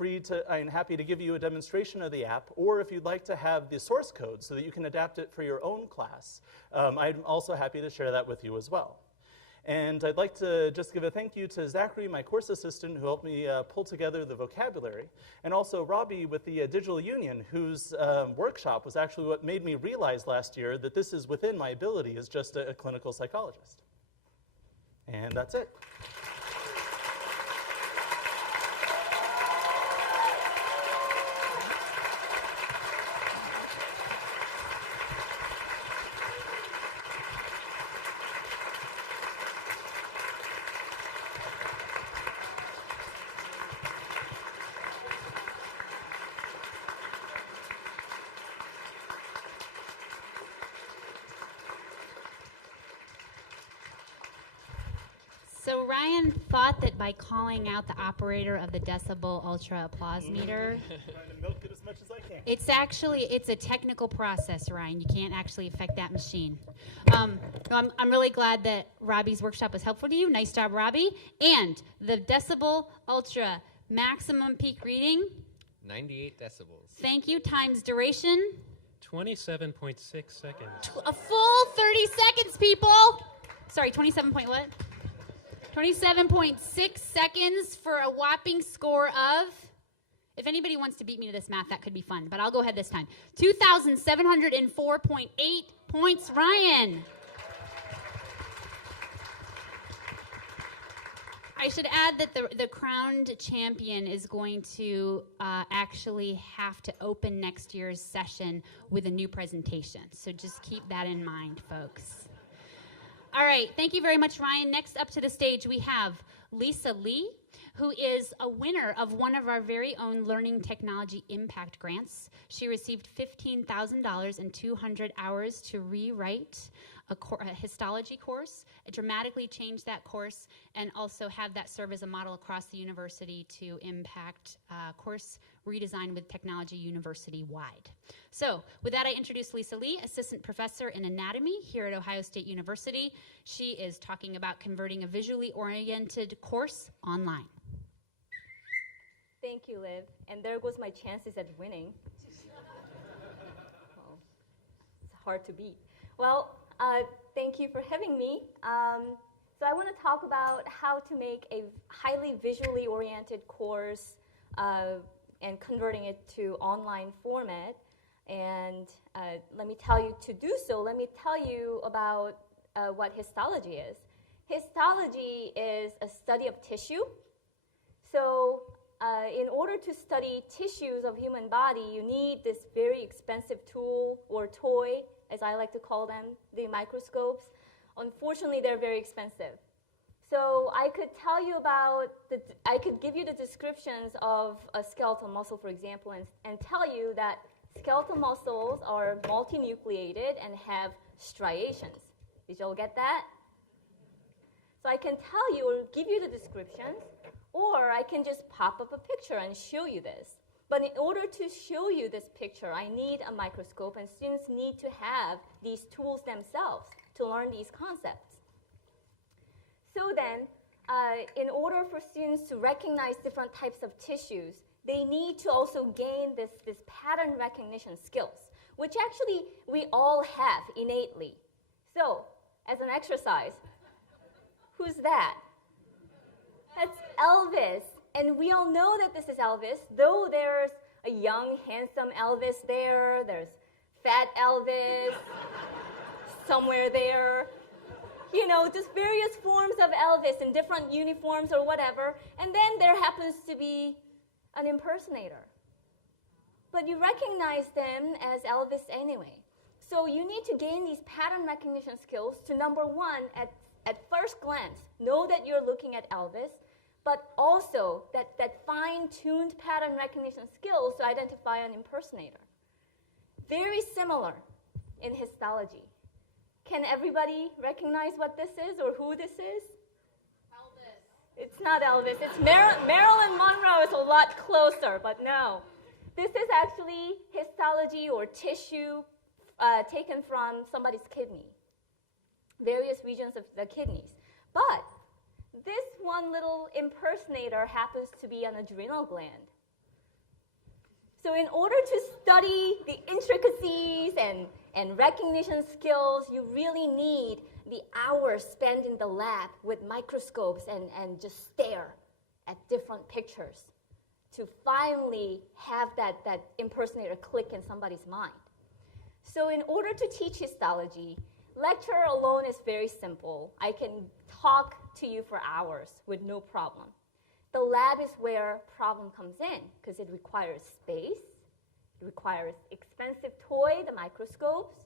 I'm happy to give you a demonstration of the app, or if you'd like to have the source code so that you can adapt it for your own class, I'm also happy to share that with you as well. And I'd like to just give a thank you to Zachary, my course assistant, who helped me pull together the vocabulary, and also Robbie with the Digital Union, whose workshop was actually what made me realize last year that this is within my ability as just a clinical psychologist. And that's it. So Ryan thought that by calling out the operator of the decibel ultra applause meter, Trying to milk it as much as I can. it's a technical process, Ryan. You can't actually affect that machine. I'm really glad that Robbie's workshop was helpful to you. Nice job, Robbie. And the decibel ultra maximum peak reading, 98 decibels. thank you, times duration, 27.6 seconds. a full 30 seconds, people. Sorry, 27 point what? 27.6 seconds for a whopping score of, if anybody wants to beat me to this math, that could be fun, but I'll go ahead this time. 2,704.8 points, Ryan. I should add that the crowned champion is going to actually have to open next year's session with a new presentation. So just keep that in mind, folks. All right, thank you very much, Ryan. Next up to the stage, we have Lisa Lee, who is a winner of one of our very own Learning Technology Impact Grants. She received $15,000 and 200 hours to rewrite a histology course, dramatically change that course, and also have that serve as a model across the university to impact course redesign with technology university-wide. So with that, I introduce Lisa Lee, Assistant Professor in Anatomy here at Ohio State University. She is talking about converting a visually oriented course online. Thank you, Liv. And there goes my chances at winning. Well, it's hard to beat. Well, thank you for having me. So I want to talk about how to make a highly visually oriented course and converting it to online format. And let me tell you, to do so, let me tell you about what histology is. Histology is a study of tissue. So in order to study tissues of human body, you need this very expensive tool or toy, as I like to call them, the microscopes. Unfortunately, they're very expensive. So I could tell you about, I could give you the descriptions of a skeletal muscle, for example, and tell you that skeletal muscles are multinucleated and have striations. Did you all get that? So I can tell you or give you the descriptions, or I can just pop up a picture and show you this. But in order to show you this picture, I need a microscope, and students need to have these tools themselves to learn these concepts. So then, in order for students to recognize different types of tissues, they need to also gain this pattern recognition skills, which actually we all have innately. So, as an exercise, who's that? That's Elvis. And we all know that this is Elvis, though there's a young, handsome Elvis there, there's fat Elvis somewhere there. You know, just various forms of Elvis in different uniforms or whatever. And then there happens to be an impersonator. But you recognize them as Elvis anyway. So you need to gain these pattern recognition skills to, number one, at first glance, know that you're looking at Elvis, but also that fine-tuned pattern recognition skills to identify an impersonator. Very similar in histology. Can everybody recognize what this is or who this is? Elvis. It's not Elvis. It's Marilyn Monroe is a lot closer, but no. This is actually histology or tissue taken from somebody's kidney, various regions of the kidneys. But this one little impersonator happens to be an adrenal gland. So in order to study the intricacies and recognition skills, you really need the hours spent in the lab with microscopes and just stare at different pictures to finally have that impersonator click in somebody's mind. So in order to teach histology, lecture alone is very simple. I can talk to you for hours with no problem. The lab is where problem comes in because it requires space, it requires expensive toy, the microscopes,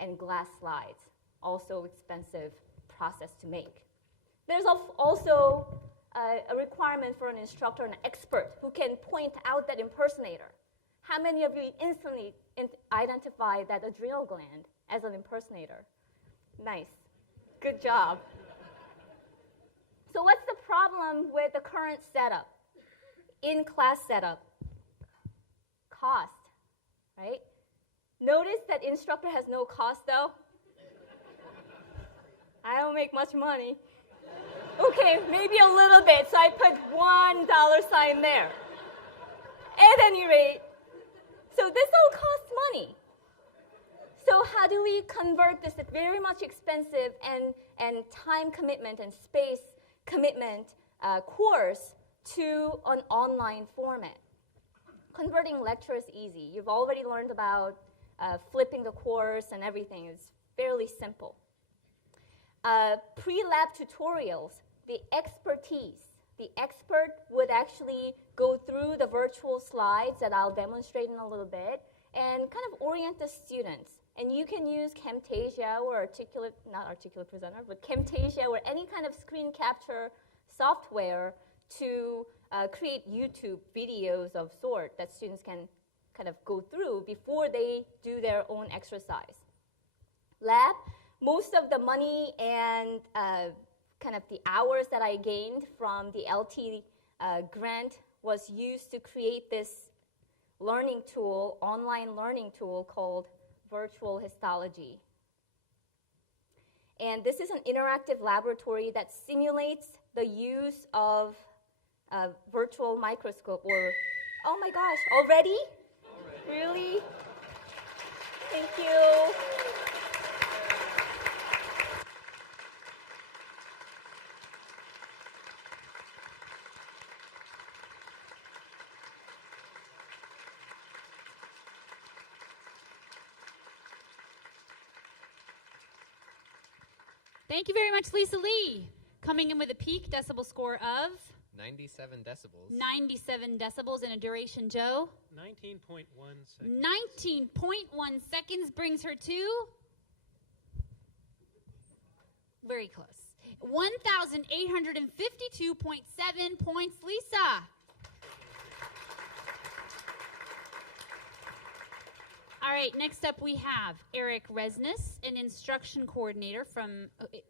and glass slides, also expensive process to make. There's also a requirement for an instructor, an expert, who can point out that impersonator. How many of you instantly identify that adrenal gland as an impersonator? Nice. Good job. So what's the problem with the current setup, in-class setup? Cost, right? Notice that instructor has no cost, though. I don't make much money. Okay, maybe a little bit, so I put $1 there. At any rate, so this all costs money. So how do we convert this very much expensive and time commitment and space commitment course to an online format? Converting lecture is easy. You've already learned about flipping the course and everything. It's fairly simple. Pre-lab tutorials, the expertise. The expert would actually go through the virtual slides that I'll demonstrate in a little bit and kind of orient the students. And you can use Camtasia or not Articulate Presenter, but Camtasia or any kind of screen capture software to create YouTube videos of sort that students can kind of go through before they do their own exercise. Lab, most of the money and kind of the hours that I gained from the LT grant was used to create this learning tool, online learning tool called Virtual Histology. And this is an interactive laboratory that simulates the use of a virtual microscope or, oh my gosh, already? Really? Thank you. Thank you very much, Lisa Lee. Coming in with a peak decibel score of 97 decibels. 97 decibels and a duration, Joe? 19.1 seconds. 19.1 seconds brings her to very close. 1,852.7 points, Lisa. All right, next up we have Eric Resnis, an instruction coordinator from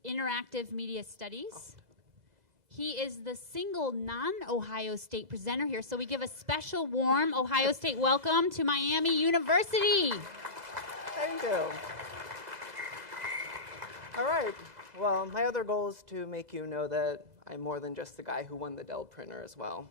Interactive Media Studies. He is the single non-Ohio State presenter here, so we give a special warm Ohio State welcome to Miami University. Thank you. All right, well, my other goal is to make you know that I'm more than just the guy who won the Dell printer as well.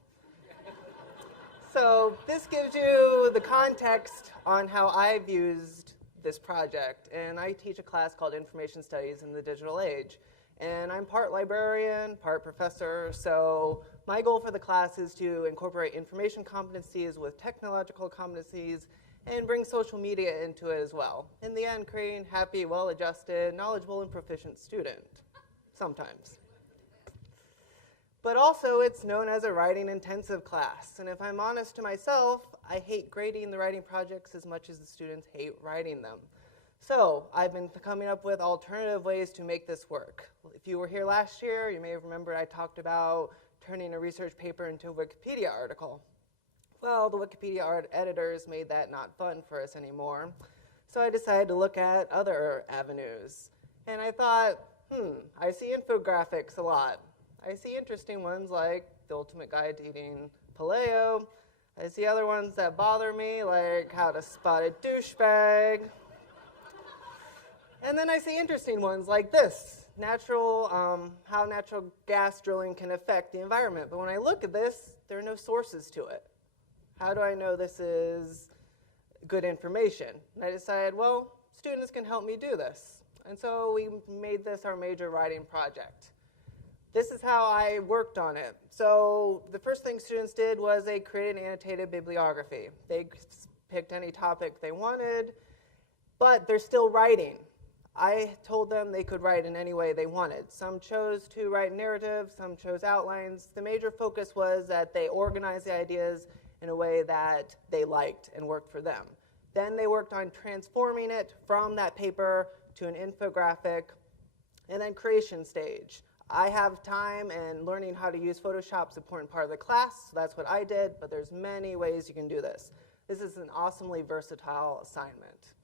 So this gives you the context on how I've used this project. And I teach a class called Information Studies in the Digital Age. And I'm part librarian, part professor. So my goal for the class is to incorporate information competencies with technological competencies and bring social media into it as well. In the end, creating happy, well-adjusted, knowledgeable, and proficient student, sometimes. But also, it's known as a writing-intensive class. And if I'm honest to myself, I hate grading the writing projects as much as the students hate writing them. So I've been coming up with alternative ways to make this work. If you were here last year, you may have remembered I talked about turning a research paper into a Wikipedia article. Well, the Wikipedia editors made that not fun for us anymore. So I decided to look at other avenues. And I thought, I see infographics a lot. I see interesting ones like The Ultimate Guide to Eating Paleo. I see other ones that bother me, like How to Spot a Douchebag. And then I see interesting ones like this, how natural gas drilling can affect the environment. But when I look at this, there are no sources to it. How do I know this is good information? And I decided, well, students can help me do this. And so we made this our major writing project. This is how I worked on it. So the first thing students did was they created an annotated bibliography. They picked any topic they wanted, but they're still writing. I told them they could write in any way they wanted. Some chose to write narrative, some chose outlines. The major focus was that they organized the ideas in a way that they liked and worked for them. Then they worked on transforming it from that paper to an infographic, and then creation stage. I have time, and learning how to use Photoshop is an important part of the class, so that's what I did, but there's many ways you can do this. This is an awesomely versatile assignment.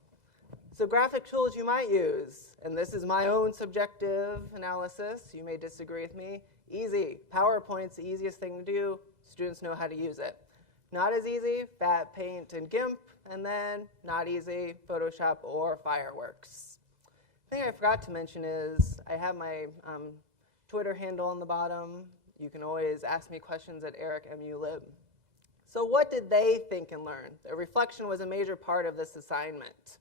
So graphic tools you might use, and this is my own subjective analysis, you may disagree with me, Easy. PowerPoint's the easiest thing to do. Students know how to use it. Not as easy, Fat, Paint, and GIMP, and then not easy, Photoshop or Fireworks. The thing I forgot to mention is I have my Twitter handle on the bottom. You can always ask me questions at EricMULib. So what did they think and learn? The reflection was a major part of this assignment.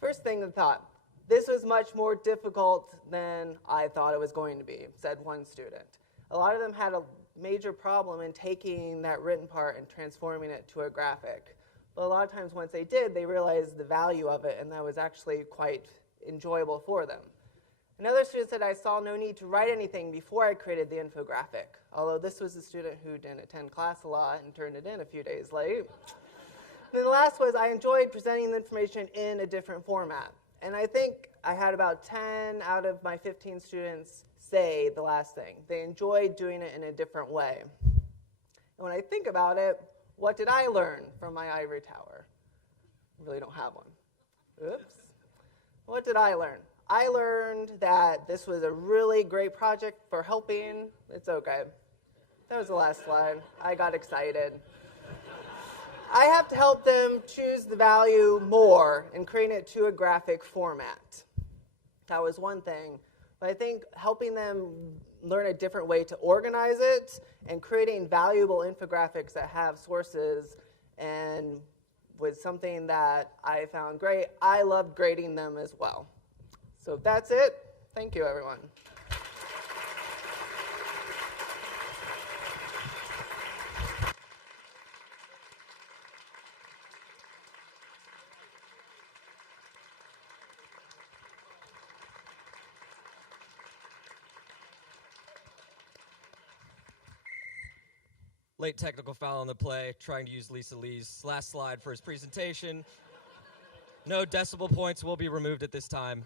First thing they thought, this was much more difficult than I thought it was going to be, said one student. A lot of them had a major problem in taking that written part and transforming it to a graphic. But a lot of times once they did, they realized the value of it, and that was actually quite enjoyable for them. Another student said, I saw no need to write anything before I created the infographic, although this was a student who didn't attend class a lot and turned it in a few days late. Then the last was, I enjoyed presenting the information in a different format. And I think I had about 10 out of my 15 students say the last thing. They enjoyed doing it in a different way. And when I think about it, what did I learn from my ivory tower? I really don't have one. Oops. What did I learn? I learned that this was a really great project for helping. It's okay. That was the last slide. I got excited. I have to help them choose the value more and create it to a graphic format. That was one thing. But I think helping them learn a different way to organize it and creating valuable infographics that have sources and was something that I found great. I loved grading them as well. So that's it. Thank you, everyone. Late technical foul on the play, trying to use Lisa Lee's last slide for his presentation. No decibel points will be removed at this time.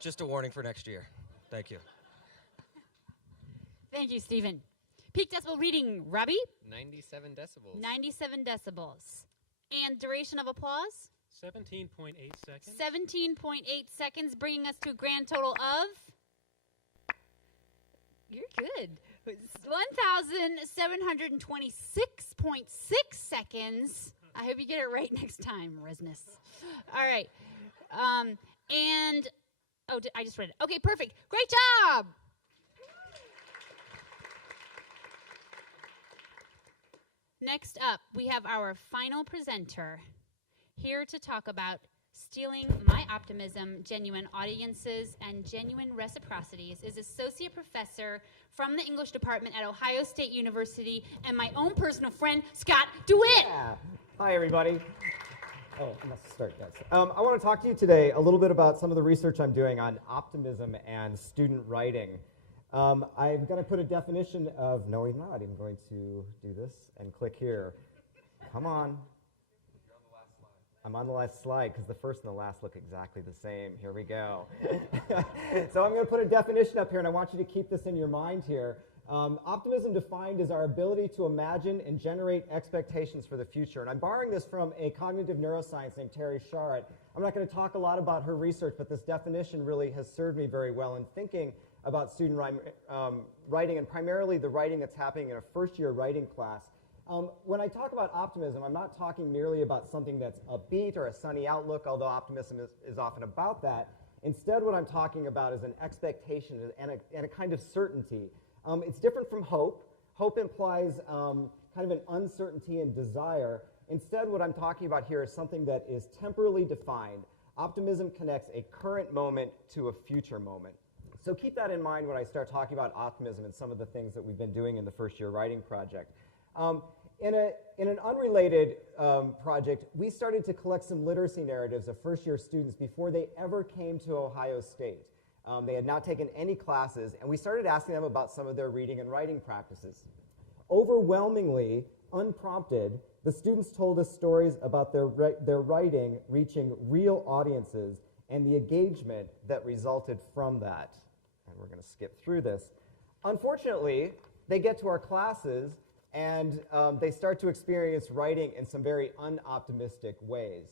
Just a warning for next year. Thank you. Thank you, Stephen. Peak decibel reading, Robbie? 97 decibels. 97 decibels. And duration of applause? 17.8 seconds. 17.8 seconds, bringing us to a grand total of? You're good. 1,726.6 seconds. I hope you get it right next time, Resnis. All right. I just read it. Okay, perfect. Great job. Next up, we have our final presenter here to talk about Stealing My Optimism, Genuine Audiences, and Genuine Reciprocities is Associate Professor from the English Department at Ohio State University and my own personal friend, Scott DeWitt. Yeah. Hi, everybody. Oh, I must start, guys. I want to talk to you today a little bit about some of the research I'm doing on optimism and student writing. I'm going to put a definition of, no, I'm not. I'm going to do this and click here. Come on. I'm on the last slide because the first and the last look exactly the same. Here we go. So I'm going to put a definition up here, and I want you to keep this in your mind here. Optimism defined as our ability to imagine and generate expectations for the future. And I'm borrowing this from a cognitive neuroscience named Terry Sharrett. I'm not going to talk a lot about her research, but this definition really has served me very well in thinking about student writing, and primarily the writing that's happening in a first-year writing class. When I talk about optimism, I'm not talking merely about something that's upbeat or a sunny outlook, although optimism is often about that. Instead, what I'm talking about is an expectation and a kind of certainty. It's different from hope. Hope implies kind of an uncertainty and desire. Instead, what I'm talking about here is something that is temporally defined. Optimism connects a current moment to a future moment. So keep that in mind when I start talking about optimism and some of the things that we've been doing in the first-year writing project. In an unrelated project, we started to collect some literacy narratives of first-year students before they ever came to Ohio State. They had not taken any classes, and we started asking them about some of their reading and writing practices. Overwhelmingly, unprompted, the students told us stories about their writing reaching real audiences and the engagement that resulted from that. And we're going to skip through this. Unfortunately, they get to our classes, and they start to experience writing in some very unoptimistic ways.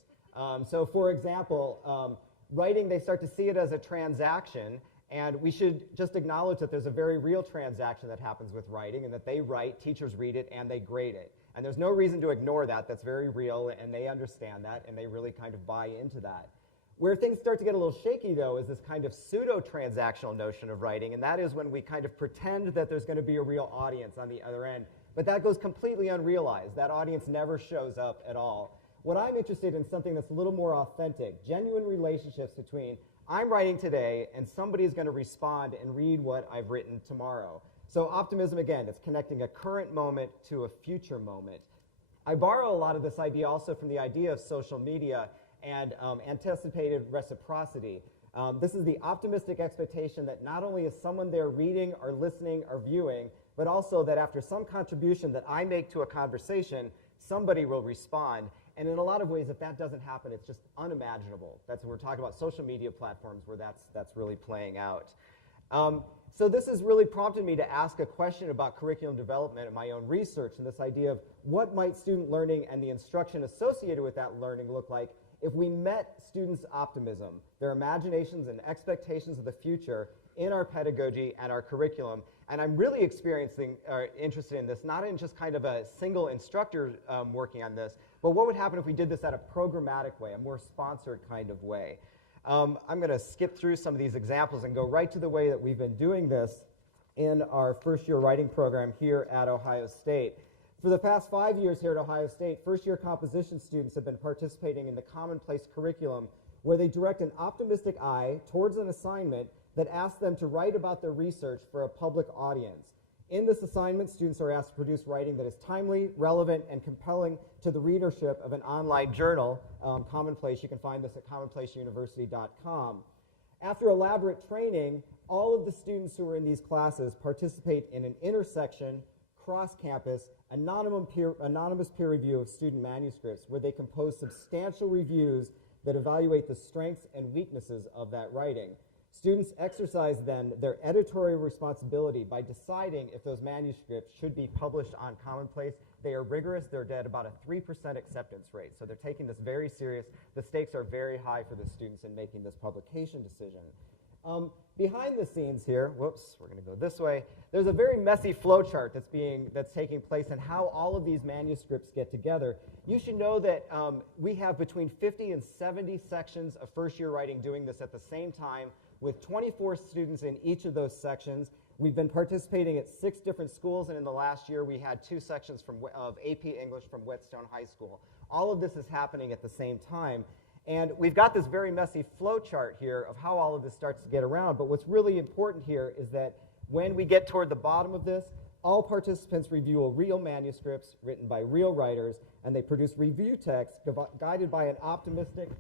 So for example, writing, they start to see it as a transaction, And we should just acknowledge that there's a very real transaction that happens with writing, and that they write, teachers read it, and they grade it. And there's no reason to ignore that. That's very real, and they understand that, and they really kind of buy into that. Where things start to get a little shaky, though, is this kind of pseudo-transactional notion of writing, and that is when we kind of pretend that there's going to be a real audience on the other end. But that goes completely unrealized. That audience never shows up at all. What I'm interested in is something that's a little more authentic, genuine relationships between I'm writing today, and somebody is going to respond and read what I've written tomorrow. So optimism, again, it's connecting a current moment to a future moment. I borrow a lot of this idea also from the idea of social media and anticipated reciprocity. This is the optimistic expectation that not only is someone there reading or listening or viewing, but also that after some contribution that I make to a conversation, somebody will respond. And in a lot of ways, if that doesn't happen, it's just unimaginable. That's when we're talking about social media platforms where that's really playing out. So this has really prompted me to ask a question about curriculum development and my own research, and this idea of what might student learning and the instruction associated with that learning look like if we met students' optimism, their imaginations and expectations of the future in our pedagogy and our curriculum. And I'm really interested in this, not in just kind of a single instructor working on this, but what would happen if we did this at a programmatic way, a more sponsored kind of way. I'm going to skip through some of these examples and go right to the way that we've been doing this in our first-year writing program here at Ohio State. For the past 5 years here at Ohio State, first-year composition students have been participating in the Commonplace curriculum, where they direct an optimistic eye towards an assignment that asks them to write about their research for a public audience. In this assignment, students are asked to produce writing that is timely, relevant, and compelling to the readership of an online journal, Commonplace. You can find this at commonplaceuniversity.com. After elaborate training, all of the students who are in these classes participate in an intersection, cross-campus, anonymous peer review of student manuscripts, where they compose substantial reviews that evaluate the strengths and weaknesses of that writing. Students exercise then their editorial responsibility by deciding if those manuscripts should be published on Commonplace. They are rigorous. They're at about a 3% acceptance rate. So they're taking this very serious. The stakes are very high for the students in making this publication decision. Behind the scenes here, whoops, we're going to go this way. There's a very messy flow chart that's taking place and how all of these manuscripts get together. You should know that we have between 50 and 70 sections of first-year writing doing this at the same time, with 24 students in each of those sections. We've been participating at 6 different schools, and in the last year we had 2 sections of AP English from Whetstone High School. All of this is happening at the same time. And we've got this very messy flow chart here of how all of this starts to get around, but what's really important here is that when we get toward the bottom of this, all participants review real manuscripts written by real writers, and they produce review text guided by an optimistic,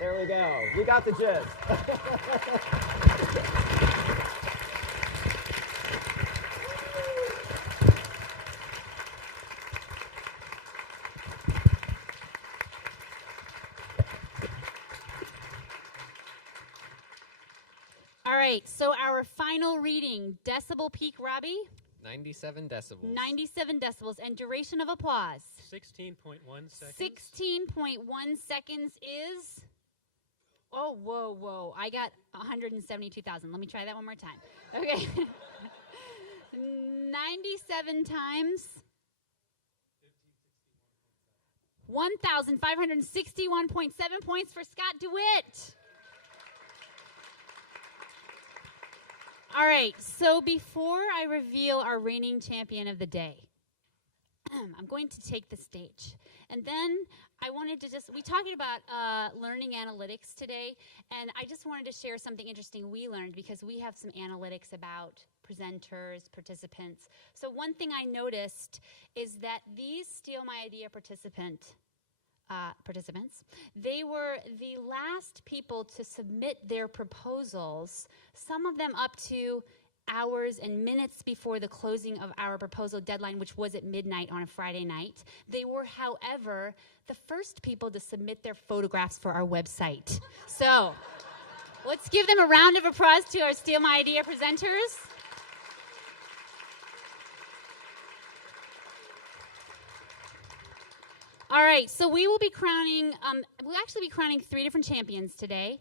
there we go. You got the gist. All right, so our final reading, decibel peak, Robbie? 97 decibels. 97 decibels, and duration of applause? 16.1 seconds. 16.1 seconds is, oh, whoa, I got 172,000. Let me try that one more time. Okay. 97 times 1,561.7 points for Scott DeWitt. All right, so before I reveal our reigning champion of the day, I'm going to take the stage. And then I wanted to we talked about learning analytics today, and I just wanted to share something interesting we learned because we have some analytics about presenters, participants. So one thing I noticed is that these Steal My Idea participants, they were the last people to submit their proposals, some of them up to hours and minutes before the closing of our proposal deadline, which was at midnight on a Friday night. They were, however, the first people to submit their photographs for our website. So let's give them a round of applause to our Steal My Idea presenters. All right, so we will be crowning, we'll actually be crowning 3 different champions today.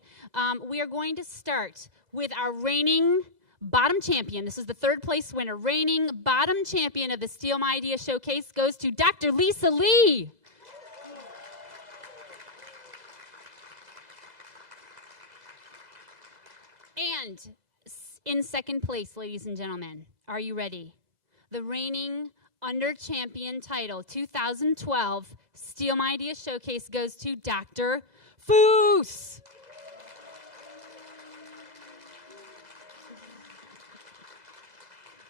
We are going to start with our reigning bottom champion. This is the 3rd place winner. Reigning bottom champion of the Steal My Idea Showcase goes to Dr. Lisa Lee. And in 2nd place, ladies and gentlemen, are you ready? The reigning under champion title 2012 Steal My Idea Showcase goes to Dr. Foos.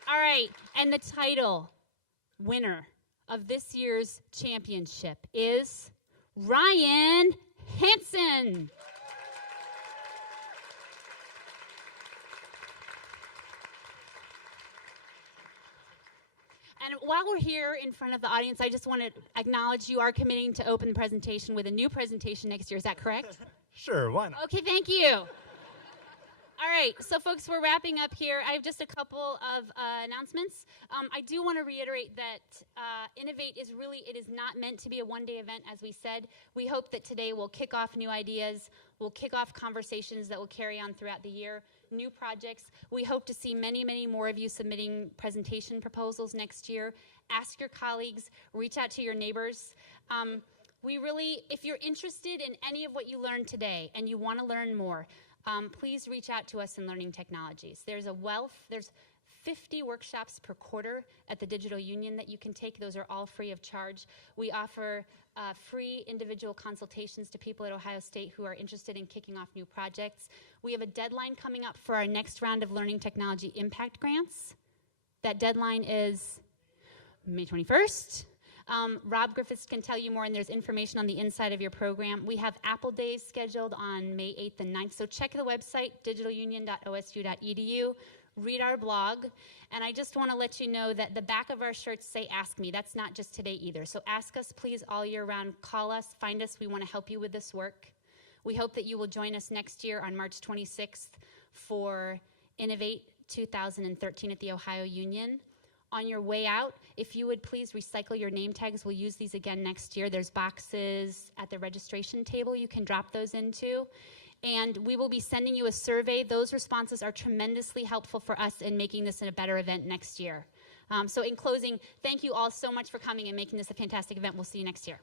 All right, and the title winner of this year's championship is Ryan Hansen. And while we're here in front of the audience, I just want to acknowledge you are committing to open the presentation with a new presentation next year. Is that correct? Sure, why not? Okay, thank you. All right, so folks, we're wrapping up here. I have just a couple of announcements. I do want to reiterate that Innovate is really, it is not meant to be a one-day event, as we said. We hope that today will kick off new ideas, will kick off conversations that will carry on throughout the year, new projects. We hope to see many, many more of you submitting presentation proposals next year. Ask your colleagues, reach out to your neighbors. We really, if you're interested in any of what you learned today and you want to learn more, please reach out to us in Learning Technologies. There's a wealth, there's 50 workshops per quarter at the Digital Union that you can take. Those are all free of charge. We offer free individual consultations to people at Ohio State who are interested in kicking off new projects. We have a deadline coming up for our next round of Learning Technology Impact Grants. That deadline is May 21st. Rob Griffiths can tell you more, and there's information on the inside of your program. We have Apple Days scheduled on May 8th and 9th, so check the website, digitalunion.osu.edu, read our blog, and I just want to let you know that the back of our shirts say Ask Me. That's not just today either, so ask us, please, all year round. Call us, find us. We want to help you with this work. We hope that you will join us next year on March 26th for Innovate 2013 at the Ohio Union. On your way out, if you would please recycle your name tags. We'll use these again next year. There's boxes at the registration table you can drop those into. And we will be sending you a survey. Those responses are tremendously helpful for us in making this a better event next year. So in closing, thank you all so much for coming and making this a fantastic event. We'll see you next year.